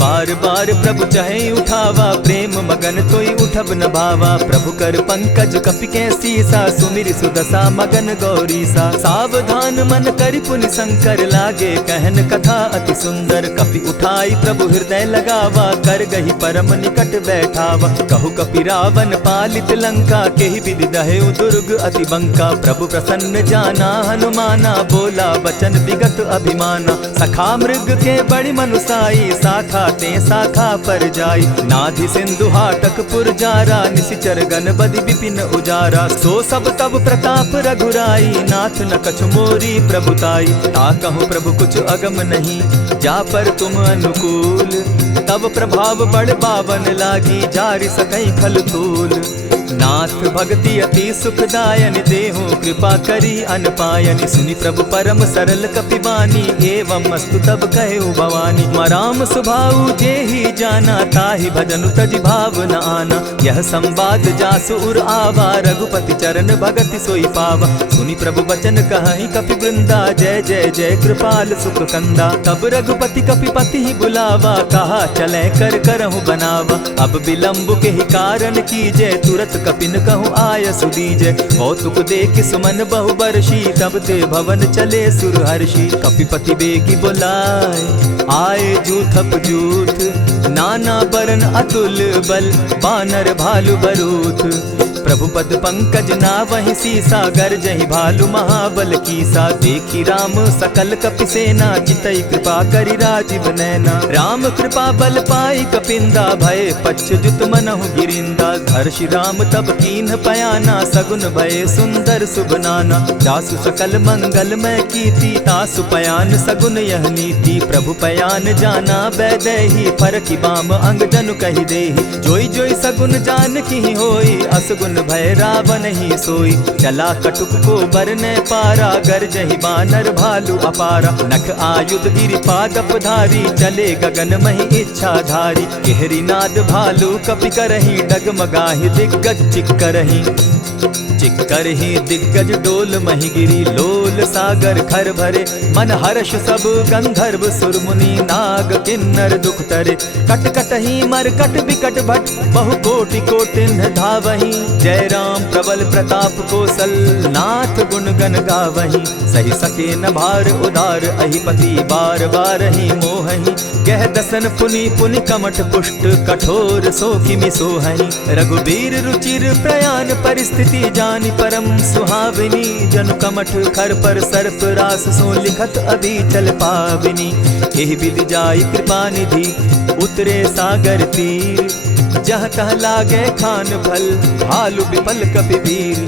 बार बार प्रभु चाहे उठावा प्रेम मगन तोई उठब न भावा। प्रभु कर पंकज कपि के सीसा सुमिर सुदशा मगन गौरीसा। सावधान मन करि पुनि शंकर लागे कहन कथा अति सुंदर। कपि उठाई प्रभु हृदय लगावा कर गही परम निकट बैठावा। कहु कपि रावण पालित लंका केहि विधि दहेउ दुर्ग अति बंका। प्रभु प्रसन्न जाना हनुमाना बोला बचन विगत अभिमाना। सखा मृग के बड़ी मनुसाई शाखा ते शाखा पर जाई। नाधि सिंधु हाटक पुर जारा निशिचर गण बदि विपिन उजारा। सो सब तब प्रताप रघुराई नाथ न कछु मोरी प्रभुताई। ता कहूँ प्रभु कुछ अगम नहीं जा पर तुम अनुकूल। तब प्रभाव बड़ बावन लागी जारि सकई खल तूल। नाथ भक्ति अति सुखदायन देहु कृपा करी अनपायन। सुनि प्रभु परम सरल कपिबानी एवं अस्तु तब कहे भवानी। मराम सुभाऊ जेहि जाना ताहि भजनु तजि भाव न आना। यह संवाद जासु उर आवा रघुपति चरण भगति सोई पावा। सुनि प्रभु बचन कहि कपि वृंदा जय जय जय कृपाल सुख कंदा। तब रघुपति कपिपति ही बुलावा कहा चले कर करहु बनावा। अब विलंब के ही कारण कीजय तुरत कपिन कहूँ आय सुदीजय। कौतुक देख सुमन बहु बरसी तब ते भवन चले सुर हर्षि। कपिपति बेगी बुलाए आए जूथप जूथ। नाना बरन अतुल बल बानर भालु बरूथ। प्रभु पद पंकज ना वही सीसा गर्जहि भालु महाबल कीसा। देखी राम सकल कपि सेना चितई कृपा करि राजीव नैना। राम कृपा बल पाई कपिंदा भय पच्युत मनहु गिरिंदा। हर्षि राम तब कीन्ह पयाना सगुन भय सुंदर शुभ नाना। जासु सकल मंगल में कीति तासु पयान सगुन यह नीति। प्रभु पयान जाना बैदेही फरकि बाम अंग जनु कहि देहि। जोई जोई सगुन जान की होई असगुन भय रावण ही सोई। चला कटुक को बरने पारा गरजहि बानर भालु अपारा। नख आयुध गिरिपादप धारी चले गगन महि इच्छा धारी। केहरी नाद भालु कपि करहि डगमगाहि दिग्गज चिक्करहि। चिक्करहि दिग्गज डोल महि गिरी लोल सागर खर भरे। मन हर्ष सब गंधर्व सुर मुनि नाग किन्नर दुख तरे। कट कटहि मरकट बिकट भट बहु कोटि कोटिन्ह धावहि। जय राम प्रबल प्रताप कौशल नाथ गुण गण गावहि। सही सके न भार उदार अहिपति बार बार ही मोहहि। कह दसन पुनि पुनि कमठ पुष्ट कठोर सो किमि सोहहि। रघुबीर रुचिर प्रयाण परिस्थिति जानि परम सुहाविनी। जनु कमठ खर पर सर्प रास सो लिखत अभी चल पाविनी। एहि विधि जाई कृपा निधि उतरे सागर तीर। जह तह लागे खान भल भालु विपल कपि वीर।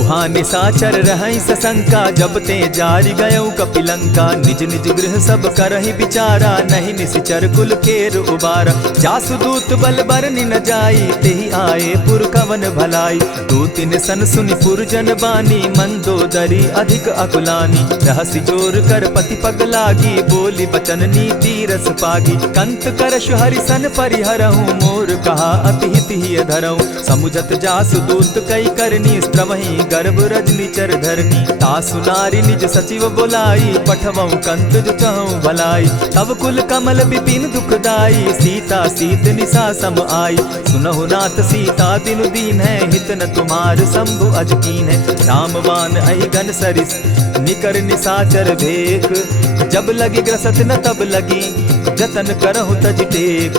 उहाँ निशाचर रहई सशंका, जब ते जारी गयऊ कपिलंका। निज निज गृह सब करहि विचारा, नहीं निशिचर कुल केर उबारा। जासुदूत बल बरनि न जाई, तेहि आए पुर कवन भलाई। दूतिन सन सुनि पुरजन बानी, मंदोदरी अधिक अकुलानी। रहसि जोर कर पति पग लागी, बोली बचन नीति रस पागी। कंत करशु हरिसन परिहरहूँ, मोर कहा अति हित ही धरऊँ। समुझत जासुदूत कई करनी, स्त्रमहि गर्भ रजनी चर धरनी। तासु नारी निज सचिव बोलाई, पठवऊँ कंत जो चहूँ भलाई। तब कुल कमल विपिन दुखदाई, सीता सीत निशा सम आई। सुनहु नाथ सीता दिनु दीन है, हित न तुम्हार शंभु अजकीन है। रामवान अहि घन सरिस निकर निशाचर भेक, जब लगी ग्रसत न तब लगी जतन करहु तज टेक।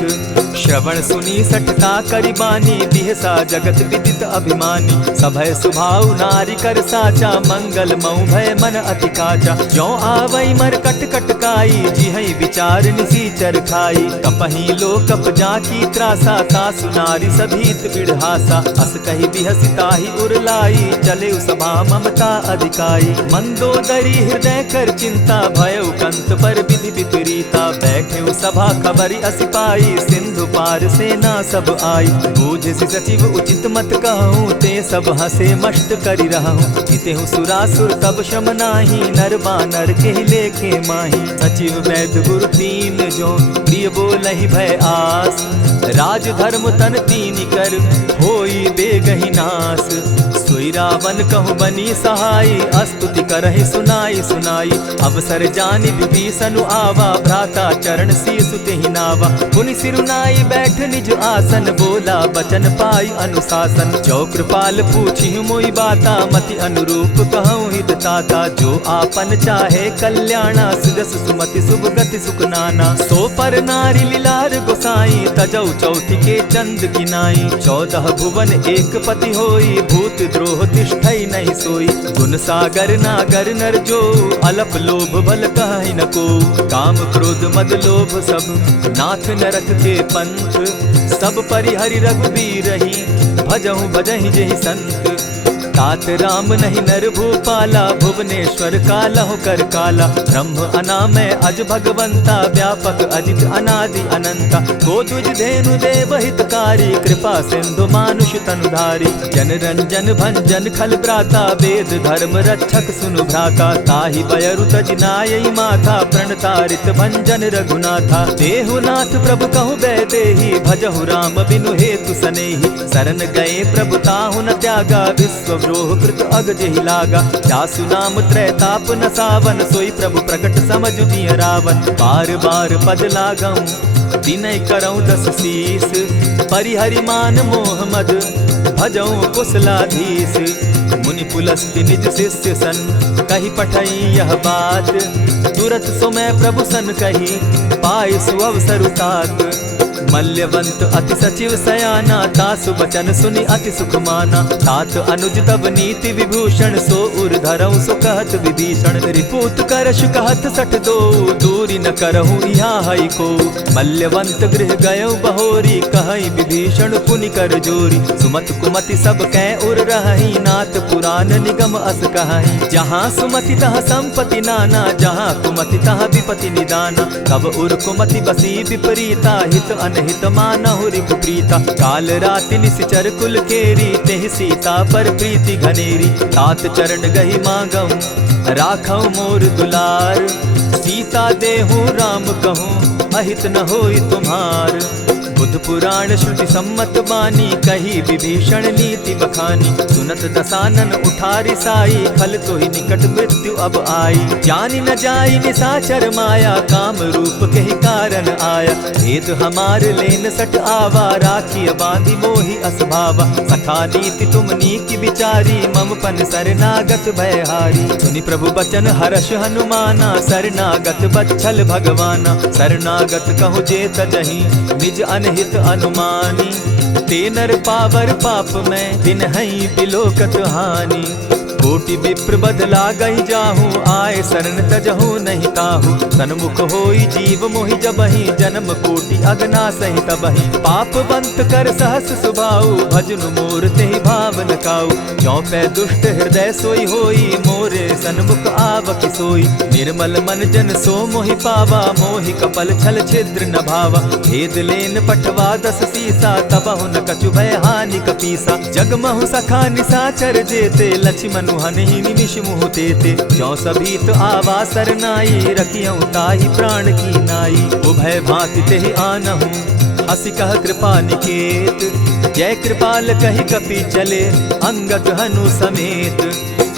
श्रवण सुनी सठता करिबानी, बिहसा जगत विदित अभिमानी। सभय सुभाव नारी कर साचा, मंगल मऊ भय मन अति काचा। जो आवई मर कट कट काई, जिहई विचार निसीचर खाई। कपही लो कप जाकी त्रासा, तासु नारी सभीत बिढ़ासा। अस कही बिहसिताही उरलाई, चले सभा ममता अधिकाई। मंदोदरी हृदय कर चिंता, भयउ कंत पर विधि विपरीता। बैठे सभा खबरी असिपाई, सिंधु पार सेना सब आई। बूझसि सचिव उचित मत कहूँ, ते सब हसे मष्ट करि रहूँ। इतेहु सुरासुर तब श्रम नाही, नर बानर के लेखे माही। सचिव वैद्य गुरु तीन जो, प्रिय बोलहि भय आस। राज धर्म तन तीन कर, होई बेगहि नास। सोई रावण कहु बनी सहाई, अस्तुति करहि सुनाई सुनाई। अवसर जानि विभीषण आवा, भ्राता चरण शीसु तेहि नावा। पुनि सिरुनाई बैठ निज आसन, बोला बचन पाई अनुशासन। जो कृपाल पूछि मोई बाता, मति अनुरूप कहूँ हित ताता। जो आपन चाहे कल्याणा, सुजस सुमति शुभ गति सुख नाना। सो पर नारी लीलार गोसाई, तजौ चौथि के चंद किनाई। 14 भुवन एक पति होई, भूत द्रोह तिष्ठई नहीं सोई। गुण सागर नागर नर जो, अलप लोभ बल कहि न को। काम क्रोध मद लोभ सब, नाथ नरक के पंथ। सब परिहरि रघुबीरहि, भजहु भजहि जेहि संत। तात राम नहीं नर भूपाला, भुवनेश्वर कालहु कर काला। ब्रह्म अनामय अज भगवंता, व्यापक अजित अनादि अनंता। को द्विज धेनु देव हितकारी, कृपा सिंधु मानुष तनुधारी। जन रंजन भंजन खल भ्राता, वेद धर्म रक्षक सुनु भ्राता। ताहि बयरु तज नायई माथा, प्रणतारित भंजन रघुनाथा। देहुनाथ प्रभु कहु बैदेही, भजहु राम बिनु हेतु सनेही। शरण गए प्रभु ताहु न त्यागा, विश्व द्रोह कृत अग जेहि लागा। जासु नाम त्रैताप न सावन, सोई प्रभु प्रकट समझ जिय रावण। बार बार पद लागऊं, विनय करऊं 10 शीस। परिहरि मान मोह मद, भजऊं कुशलाधीश। मुनि पुलस्ति निज शिष्य सन, कही पठई यह बात। तुरत सो मैं प्रभु सन कही, पाय सुअवसर तात। मल्यवंत अति सचिव सयाना, तासु बचन सुनि अति सुख माना। तात अनुज तब नीति विभूषण, सो उर धरऊं सो कहत विभीषण। रिपुत करश कहत सठ दो, दूरी न करहूँ यहाँ हई को। मल्यवंत गृह गयऊ बहोरी, कहई विभीषण पुनि कर जोरी। सुमत कुमति सब कै उर रहई, नाथ पुराण निगम अस कहई। जहाँ सुमति तहाँ संपत्ति नाना, जहाँ कुमति तहाँ विपति निदाना। तब उर कुमति बसी विपरीता, हित अनहित मानहु रिपु प्रीता। काल राति निशिचर कुल केरी, तेहि सीता पर प्रीति घनेरी। तात चरण गहि मांगऊं, राखऊं मोर दुलार। सीता देहूँ राम कहूँ, अहित न होई तुम्हार। बुध पुराण श्रुति सम्मत बानी, कही विभीषण नीति बखानी। सुनत दसानन उठारी साई, खल तो ही निकट मृत्यु अब आई। जानी न जाई निशाचर माया, काम रूप के ही कारण आया। भेद हमार लेन सट आवा, राखी बांधी मोहि असभावा। सखा नीति तुम नीति विचारी, मम पन शरणागत भयहारी। सुनि प्रभु बचन हर्ष हनुमाना, शरणागत बच्छल भगवाना। शरणागत कहु जे तजहि, निज अनहित अनुमानी। ते नर पावर पाप में, दिन हई बिलोकत हानि। कोटि विप्र बदला गई जाहूँ, आए शरण तजहू नहीं ताहू। सन्मुख होई जीव मोहि जबहि, जन्म कोटि अगना सही तबहि। पाप बंत कर सहस सुभाऊ, भजनु मोर तेहि भावन काऊ। ज्यों पै दुष्ट हृदय सोई होई, मोरे सन्मुख आवक सोई। निर्मल मन जन सो मोहि पावा, मोहि कपल छल छिद्र न भावा। भेद लेन पठवा दस सीसा, तबहु न कछु भय हानि कपीसा। जगमहु सखा निसाचर जेते, लक्ष्मनु हनहि निमिष मुहु तेते। ज्यों सभीत आवा सरनाई, रखियौ ताहि प्राण की नाई। उभय भांति तेहि आनहु, हसी कह कृपा निकेत। जय कृपाल कहि कपि चले, अंगद हनु समेत।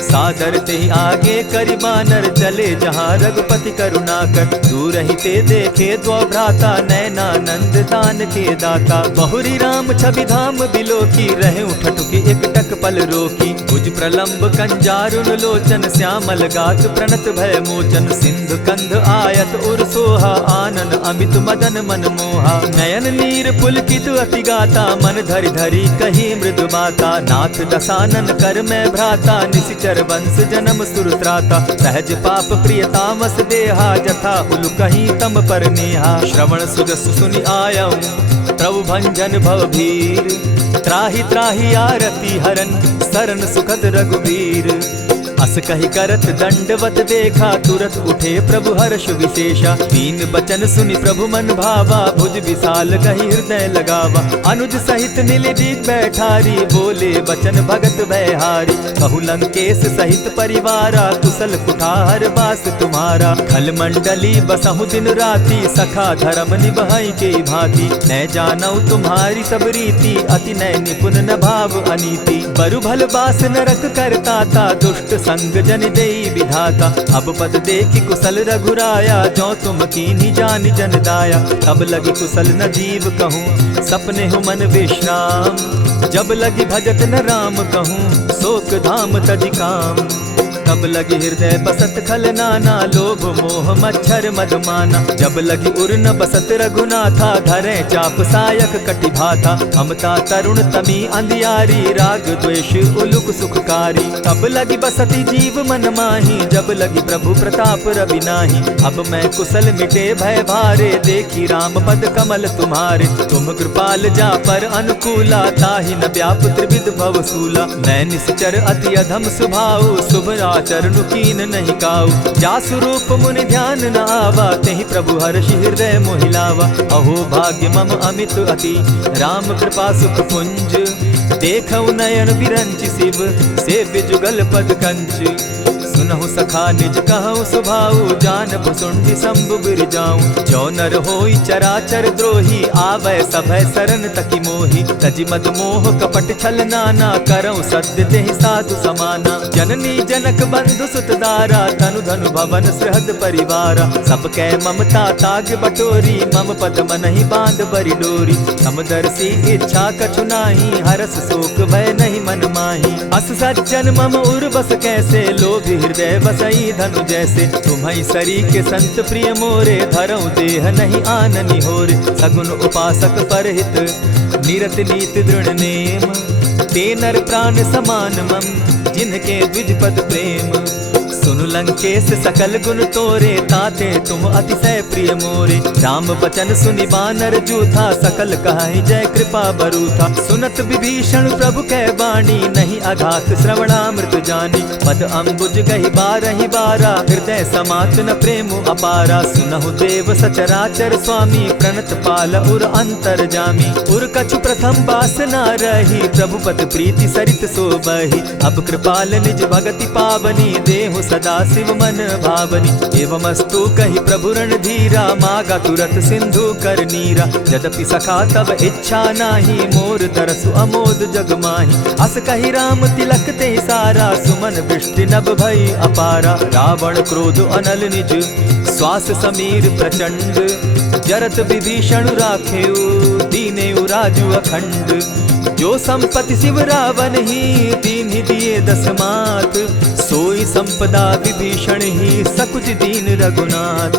सादर तेहि आगे करि बानर, चले जहाँ रघुपति करुणाकर। दूर ही ते देखे द्वौ भ्राता, नयनानंद दान के दाता। बहुरी राम छवि धाम बिलोकी, रहे ठठुकी एकटक पल रोकी। भुज प्रलंब कंजारुन लोचन, श्यामल गात प्रणत भय मोचन। सिंधु कंध आयत उर सोहा, आनन अमित मदन मन मोहा। नयन नीर पुलकित अति गाता, मन धरि धरि कही मृदु बाता। नाथ दसानन कर मैं भ्राता, निशिचर वंश जन्म सुरत्राता। सहज पाप प्रियतामस देहा, जथा उलु कहीं तम पर नेहा। श्रवण सुजस सुनि आयऊ, प्रभु भंजन भव भीर। त्राहि त्राहि आरती हरन, सरन सुखद रघुबीर। अस कहि करत दंडवत देखा, तुरत उठे प्रभु हर्ष विशेषा। तीन बचन सुनि प्रभु मन भावा, भुज विशाल कहि हृदय लगावा। अनुज सहित नीलदीप बैठारी, बोले बचन भगत भयहारी। कहु लंकेश सहित परिवारा, कुशल कुठार बास तुम्हारा। खल मंडली बसहु दिन राति, सखा धर्म निभाई के भांति। न जानऊ तुम्हारी सब रीति, अति नय निपुण न भाव अनीति। बरु भल बास नरक करताता, दुष्ट संग जन देई विधाता। अब पद देखि कुशल रघुराया, जो तुम कीन्ही जानि जन दाया। तब लगी कुशल न जीव कहूँ, सपने हो मन विश्राम। जब लगी भजत न राम कहूँ, शोक धाम तजि काम। तब लगी हृदय बसत खल नाना, लोभ मोह मच्छर मदमाना। जब लगी उर न बसत रघुनाथा, धरे चाप सायक कटि भाथा। ममता तरुण तमी अंधियारी, राग द्वेष उलुक सुखकारी। तब लगी बसती जीव मन माही, जब लगी प्रभु प्रताप रवि नाही। अब मैं कुशल मिटे भय भारे, देखी राम पद कमल तुम्हारे। तुम कृपाल जा पर अनुकूला, ताहि न व्याप त्रिविध भवसूला। मैं निश्चर अति अधम स्वभाव, शुभ चरण कीन नहीं काऊ। जासु रूप मुनि ध्यान न आवा, तेहि प्रभु हर्षि हृदय मोहिलावा। अहो भाग्य मम अमित अति, राम कृपा सुख पुंज। देखऊ नयन विरंचि शिव, सेव्य जुगल पद कंच। सुनहु सखा निज कहूँ सुभाऊ, जानब सुंडि शंभु गिर जाऊं। जो नर होई चराचर द्रोही, आवे सभय शरण तकी मोही। तजि मद मोह कपट छल नाना, करऊँ सत्य तेहि साधु समाना। जननी जनक बंधु सुत दारा, तनु धनु भवन सृहद परिवारा। सब कै ममता ताग बटोरी, मम पद मनहि बांध बरि डोरी। समदर्शी इच्छा कछु नाही, हरस शोक भय नहीं मन माही। अस सज्जन मम उर बस कैसे, लोभी हृदय बसई धनु जैसे। तुम्हि सरी के संत प्रिय मोरे, धरऊ देह नहीं आननि होरे। सगुन उपासक परहित, निरत नीति दृढ़ नेम। ते नर प्राण समान मम, जिनके द्विज पद प्रेम। सुनु लंकेश सकल गुण तोरे, ताते तुम अतिशय प्रिय मोरे। राम बचन सुनि बानर जूथा, सकल कहाई जय कृपा बरूथा। सुनत विभीषण प्रभु कै बाणी, नहीं अघात श्रवणामृत जानी। पद अम्बुज गहि बारहि बारा, हृदय समात न प्रेम अपारा। सुनहु देव सचराचर स्वामी, प्रणत पाल उर अंतर जामी। उर कछु प्रथम बास न रही, प्रभु पद प्रीति सरित सोबहि। अब कृपाल निज भगति पावनी, देहु सदा शिव मन भावनी। एवमस्तु कहि प्रभु रणधीरा, मागा तुरत सिंधु कर नीरा। यद्यपि सखा तब इच्छा नाही, मोर दरसु अमोद जग माही। अस कहि राम तिलक ते सारा, सुमन वृष्टि नभ भई अपारा। रावण क्रोध अनल निज, श्वास समीर प्रचंड। जरत विभीषण राखेउ, दीनेउ राजु अखंड। जो संपत्ति शिव रावण ही, दीन्हि दिए दस मात। सोई संपदा विभीषण ही, सकुच दीन रघुनाथ।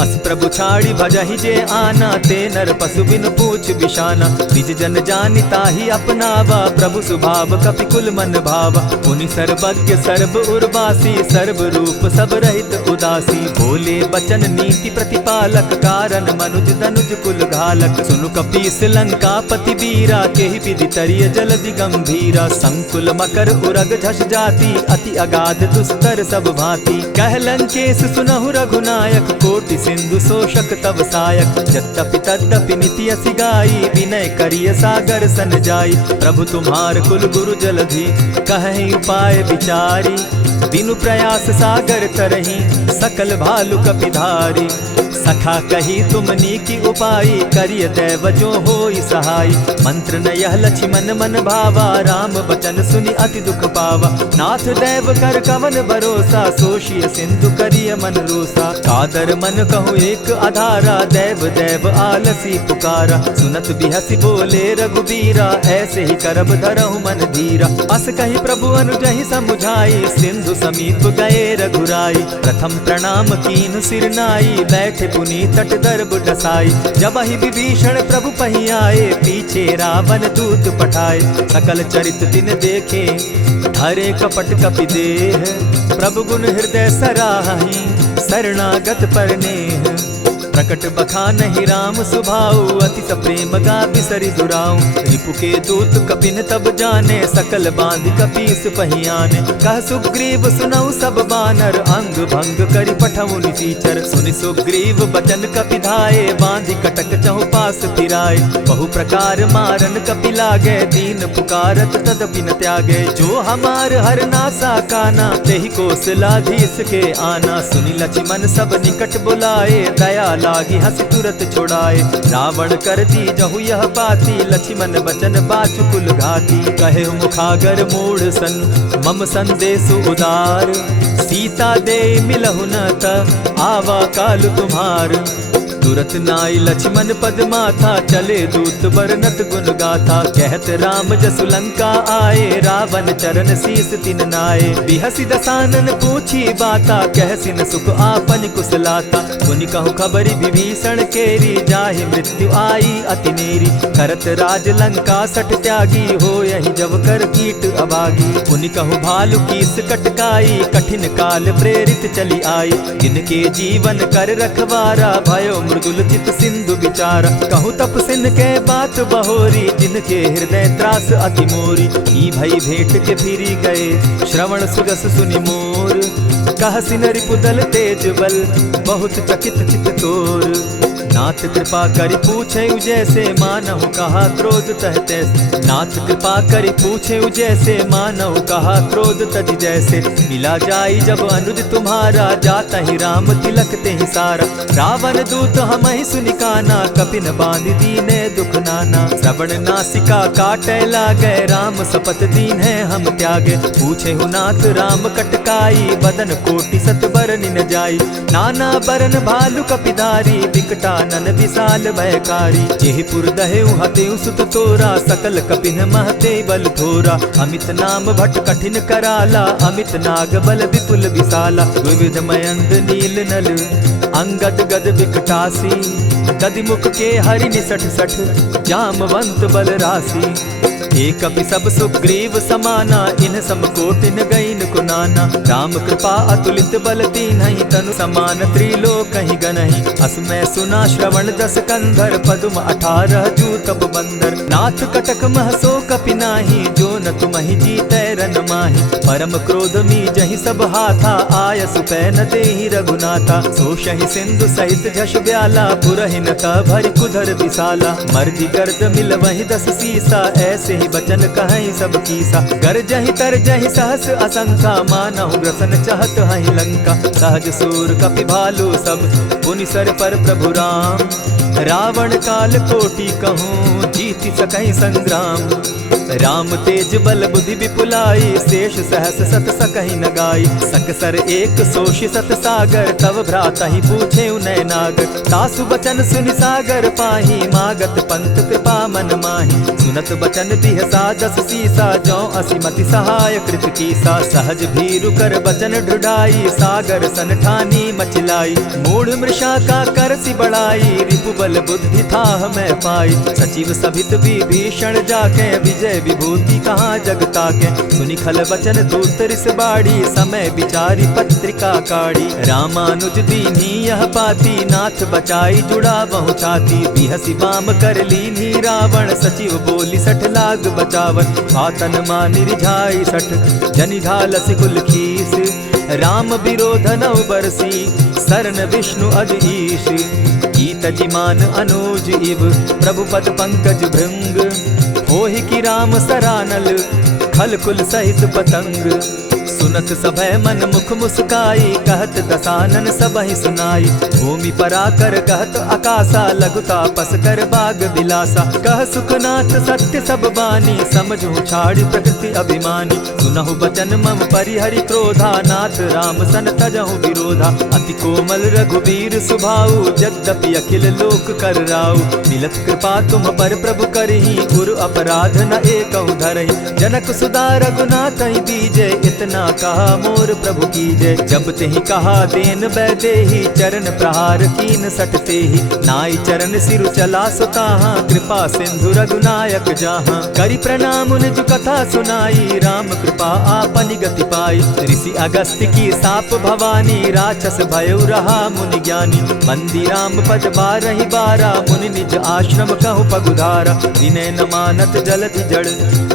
अस प्रभु छाड़ी भजहि जे आना, ते नर पशु बिन पूछ बिशाना। निज जन जानि ताहि अपनावा, प्रभु स्वभाव कपि कुल मन भावा। मुनि सर्वज्ञ सर्व उर्वासी, सर्व रूप सब रहित उदासी। बोले बचन नीति प्रतिपालक, कारण मनुज दनुज कुल घालक। सुनु कपीस लंकापति वीरा, केहि विधि तरिय जलधि गंभीरा। संकुल मकर उरग झष जाति, अति अगाध दुस्तर सब भांति। कह लंकेश सुनहु रघुनायक, कोटि सिंधु शोषक तब सायक। यद्यपि तद्यपि निति असि गाई, विनय करिय सागर सन जाई। प्रभु तुम्हार कुल गुरु जलधि, कहि उपाय विचारी। दिनु प्रयास सागर तरही, सकल भालु कपिधारी। सखा कही तुमनी की उपाई, करिय दैव जो होई सहाय। मंत्र न यह लक्ष्मण मन भावा, राम बचन सुनि अति दुख पावा। नाथ दैव कर कवन भरोसा, सोषिय सिंधु करिय मन रोसा। कादर मन कहूँ एक आधारा, दैव दैव आलसी पुकारा। सुनत बिहसी बोले रघुबीरा, ऐसे ही करब धरहु मन धीरा। अस कही प्रभु अनुजहि समुझाई, सिंधु समीप गए रघुराई। प्रथम प्रणाम कीन सिर नाई, बैठे पुनि तट दर्ब डसाई। जब ही विभीषण प्रभु पही आए, पीछे रावण दूत पठाए। सकल चरित दिन देखे, धरे कपट कपि देह। प्रभु गुण हृदय सराहि, शरणागत पर नेह। प्रकट बखानहि राम सुभाऊ, अति प्रेम गा बिसरि दुराऊ। रिपु के दूत कपिन तब जाने, सकल बांधि कपीस पहियाने। कह सुग्रीव सुनऊ सब बानर, अंग भंग करि पठऊ निसीचर। सुनि सुग्रीव बचन कपि धाये, बांधि कटक चहु पास फिराए। बहु प्रकार मारन कपि लागे, दीन पुकारत तदपि न त्यागे। जो हमार हर नासा काना, तेहि कौशलाधीश के आना। सुनि लक्ष्मण सब निकट बुलाए, दया लागी हंस तुरत छुड़ाए। रावण कर दी जहु यह बाती, लक्ष्मण बचन बाचु कुल घाती। कहे मुखागर मूढ़ सन, मम संदेश उदार। सीता दे मिलहु न त, आवा काल तुम्हार। तुरत नाई लक्ष्मण पद माथा, चले दूत बरनत गुण गाथा। कहत राम जसु लंका आए, रावण चरण शीस तिन नाए। बिहसी दसानन पूछी बाता, कहसिन सुख आपन कुशलाता। सुनि कहु खबरि विभीषण केरी, जाहि मृत्यु आई अति नेरी। करत राज लंका सठ त्यागी, हो यही जब कर कीट अभागी। पुनि कहु भालु कीस कटकाई, कठिन काल प्रेरित चली आई। जिनके जीवन कर रखवारा, भयो मृदुल चित सिंधु विचारा। कहु तप सिन के बात बहोरी, जिनके हृदय त्रास अति मोरी। ई भई भेंट के फिरी गए, श्रवण सुगस सुनि मोर। कह सिन रिपुदल तेज बल, बहुत चकित चित तोर। नाथ कृपा करि पूछे जैसे, मानहु कहा क्रोध तह तैसे। नाथ कृपा करि पूछे जैसे, मानहु कहा क्रोध तज जैसे। मिला जाई जब अनुज तुम्हारा, जाता ही राम तिलक ते ही सारा। रावण दूत हमहि सुनि काना, कपिन बांधि दीने दुख नाना। श्रवण नासिका काटे लागे, राम सपत दीन है हम त्यागे। पूछे नाथ राम कटकाई, बदन कोटि सत बरनि न जाई। नाना बरन भालु कपिधारी, विकटा नन विशाल भयकारी। जेहि पुर दहेउ हतेउ सुत तोरा, सकल कपिन महते बल थोरा। अमित नाम भट कठिन कराला, अमित नाग बल विपुल विशाला। विविध मयंद नील नल, अंगद गद विकटासी। गदि मुख के हरि निसठ सठ, जामवंत बल राशि। एक कपि सब सुग्रीव समाना, इन सम कोटिन गईन कुनाना। राम कृपा अतुलित बल दीन्हि, तनु समान त्रिलोक ही गनहि। असमय सुना श्रवण दस कंधर, पदुम 18 जूतब बंदर। नाथ कटक महसो कपि नाही, जो न तुमहि जीतै रन माहि। परम क्रोध मी जहि सब हाथा, आयस पै न देहि रघुनाथा। सोषहि सिंधु सहित झष ब्याला, पुरहिन त भरि कुधर विशाला। मर्दि गर्द मिल वहि 10 सीसा, ऐसे ही बचन कहीं सब कीसा। गरजहि तरजहि सहस असंखा, मानहु ग्रसन चहत हहि लंका। सहज सूर कपि भालु सब, पुनि सर पर प्रभु राम। रावण काल कोटि कहूँ, जीति सकहि संग्राम। राम तेज बल बुद्धि विपुलाई, शेष सहस सत सकहि न गाई। सकसर एक सोषि सत सागर, तव भ्राता ही पूछे उनय नागर। तासु बचन सुनि सागर पाही, मागत पंत कृपा मन माही। सुनत बचन बिहसा दस सीसा, जौ असिमति सहाय कृत कीसा। सहज भीरु कर बचन ढुढ़ाई, सागर सन ठानी मचिलाई। मूढ़ मृषा का करसि बढ़ाई, रिपु बल बुद्धि थाह मैं पाई। सचिव सभित विभीषण जाके, विजय विभूति कहाँ जग ताके। सुनि खल बचन दूत रिस बाड़ी, समय विचारी पत्रिका काढ़ी। रामानुज दीन्ही यह पाती, नाथ बचाई जुड़ा बहु छाती। बिहसी बाम कर लीन्ही रावण, सचिव बोली सठ लाग बचावन। आतन मानि रिझाई सठ, जनि ढालसि कुल खीस। राम विरोध नौ बरसी, शरण विष्णु अज ईश। कीत जिमान अनुज इव, प्रभु पद पंकज भृंग। होहि की राम सरानल, खल कुल सहित पतंग। सुनत सभय मन मुख मुस्काई, कहत दसानन सबहि सुनाई। भूमि पराकर कहत आकाशा, लघुता पस कर बाग बिलासा। कह सुखनाथ सत्य सब बानी, समझू छाड़ी प्रकृति अभिमानी। सुनहु बचन मम परिहरि क्रोधा, नाथ राम सन तजहु विरोधा। अति कोमल रघुबीर सुभाऊ, यद्यपि अखिल लोक कर राऊ। मिलत कृपा तुम पर प्रभु करही, गुरु अपराध न एकहु धरहि। जनक सुदा रघुनाथ ही दीजे, इतना कहा मोर प्रभु की जय। जब तेहि कहा देन बैदेही, चरण प्रहार कीन सटते ही। नाई चरण सिरु चला सुताहा, कृपा सिंधु रघुनायक जाहा। करि प्रणाम निज कथा सुनाई, राम कृपा आपनि गति पाई। ऋषि अगस्त्य की साप भवानी, राक्षस भयउ रहा मुनि ज्ञानी। बंदी राम पद बारहि बारा, मुनि निज आश्रम कहु पगुधारा। विनय न मानत जलधि जड़,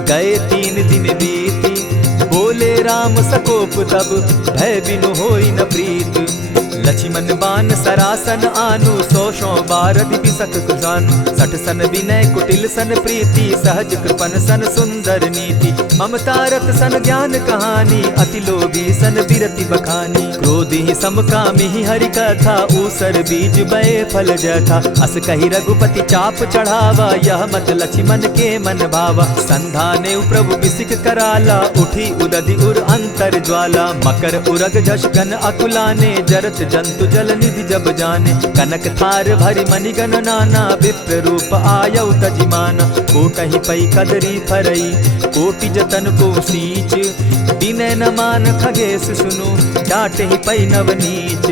गए 3 दिन बीती। बोले राम सकोप तब, भय बिनु होई न प्रीत। लक्ष्मण बान सरासन आनु, 100 बारदि बिसक कुजानु। 60 सन विनय कुटिल सन प्रीति, सहज कृपन सन सुंदर नीति। ममता रत सन ज्ञान कहानी, अति लोभी सन बिरति बखानी। क्रोधि समकामी हरि कथा, ऊसर बीज बये फल जथा। अस कहि रघुपति चाप चढ़ावा, यह मत लक्ष्मण के मन भावा। संधाने प्रभु बिसिक कराला, उठी उदधि उर अंतर ज्वाला। मकर उरग झष गन अकुलाने, जरत जंतु जल निधि जब जाने। कनक थार भरि मणिगण नाना, विप्र रूप आयौ तजिमाना। कोटहि पै कदरी फरई, कोटि जतन को सींच। विनय न मान खगेश सुनु, डांटहि पै नवनीच।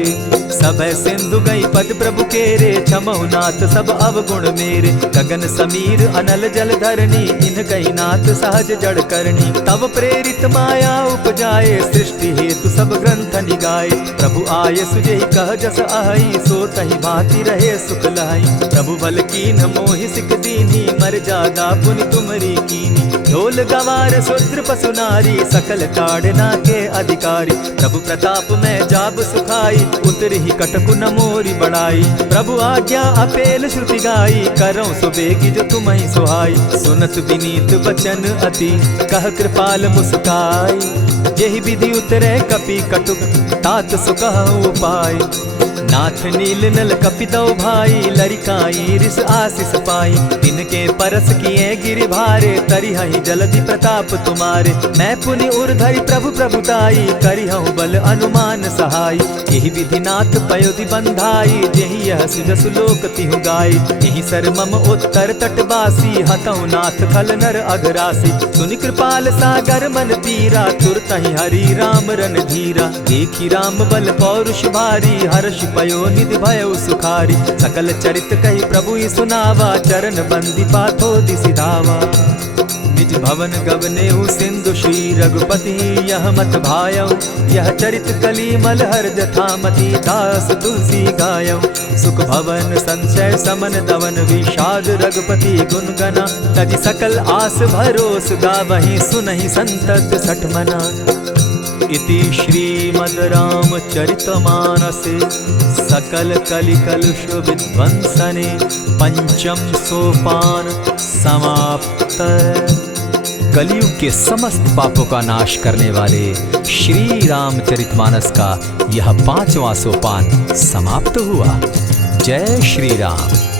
सभय सिंधु गई पद प्रभु केरे, क्षमहु नाथ सब अवगुण मेरे। गगन समीर अनल जल धरनी, इन कही नाथ सहज जड़ करनी। तब प्रेरित माया उपजाए, सृष्टि हेतु सब ग्रंथ निगाए। प्रभु आये सुजेहि कह जस अहई, सो तहि भांति रहे सुख लहई। प्रभु बल कीन्ह मोहि सिख दीन्ही, मर्यादा पुनि तुमरी कीन्ही। ढोल गवार शूद्र पशु नारी, सकल ताड़ना के अधिकारी। प्रभु प्रताप में जाब सुखाई, उतरहि कटकु न मोरी बड़ाई। प्रभु आज्ञा अपेल श्रुति गाई, करौं सुबेगी जो तुम्हि सुहाई। सुनत विनीत बचन अति, कह कृपाल मुस्काई। जेहि विधि उतरे कपि कटुक, तात सुकहु उपाय। नाथ नील नल कपितौ भाई, लरिकाई रिस आशीष पाई। तिनके परस किए गिरि भारे, तरिहहि जलधि प्रताप तुम्हारे। मैं पुनि उर्धरि प्रभु प्रभुताई, करिहु बल अनुमान सहाय। एहि विधि नाथ पयोधि बंधाई, जेहि यह सुजसु लोक तिहु गाई। एहि सर मम उत्तर तटवासी, हतहु नाथ खल नर अघरासी। सुनि कृपाल सागर मन पीरा, तुरतहि हरि राम रन धीरा। देखी राम बल पौरुष भारी, हर्ष पयो निधि भयउ सुखारी। सकल चरित कहि प्रभु ही सुनावा, चरण बंदी पाथो दिसि धावा। निज भवन गवनेहु सिंधु श्री रघुपति, यह मत भायौ। यह चरित कली मलहर जथामति, दास तुलसी गायौ। सुख भवन संशय समन दवन, विषाद रघुपति गुण गना। तजि सकल आस भरोस, गावहि सुनहि संतत सठ मना। इति श्रीमद् रामचरितमानसे, सकल कलि कलुष विध्वंसने। पंचम सोपान समाप्त। कलयुग के समस्त पापों का नाश करने वाले श्री रामचरितमानस का यह 5वां सोपान समाप्त हुआ। जय श्री राम।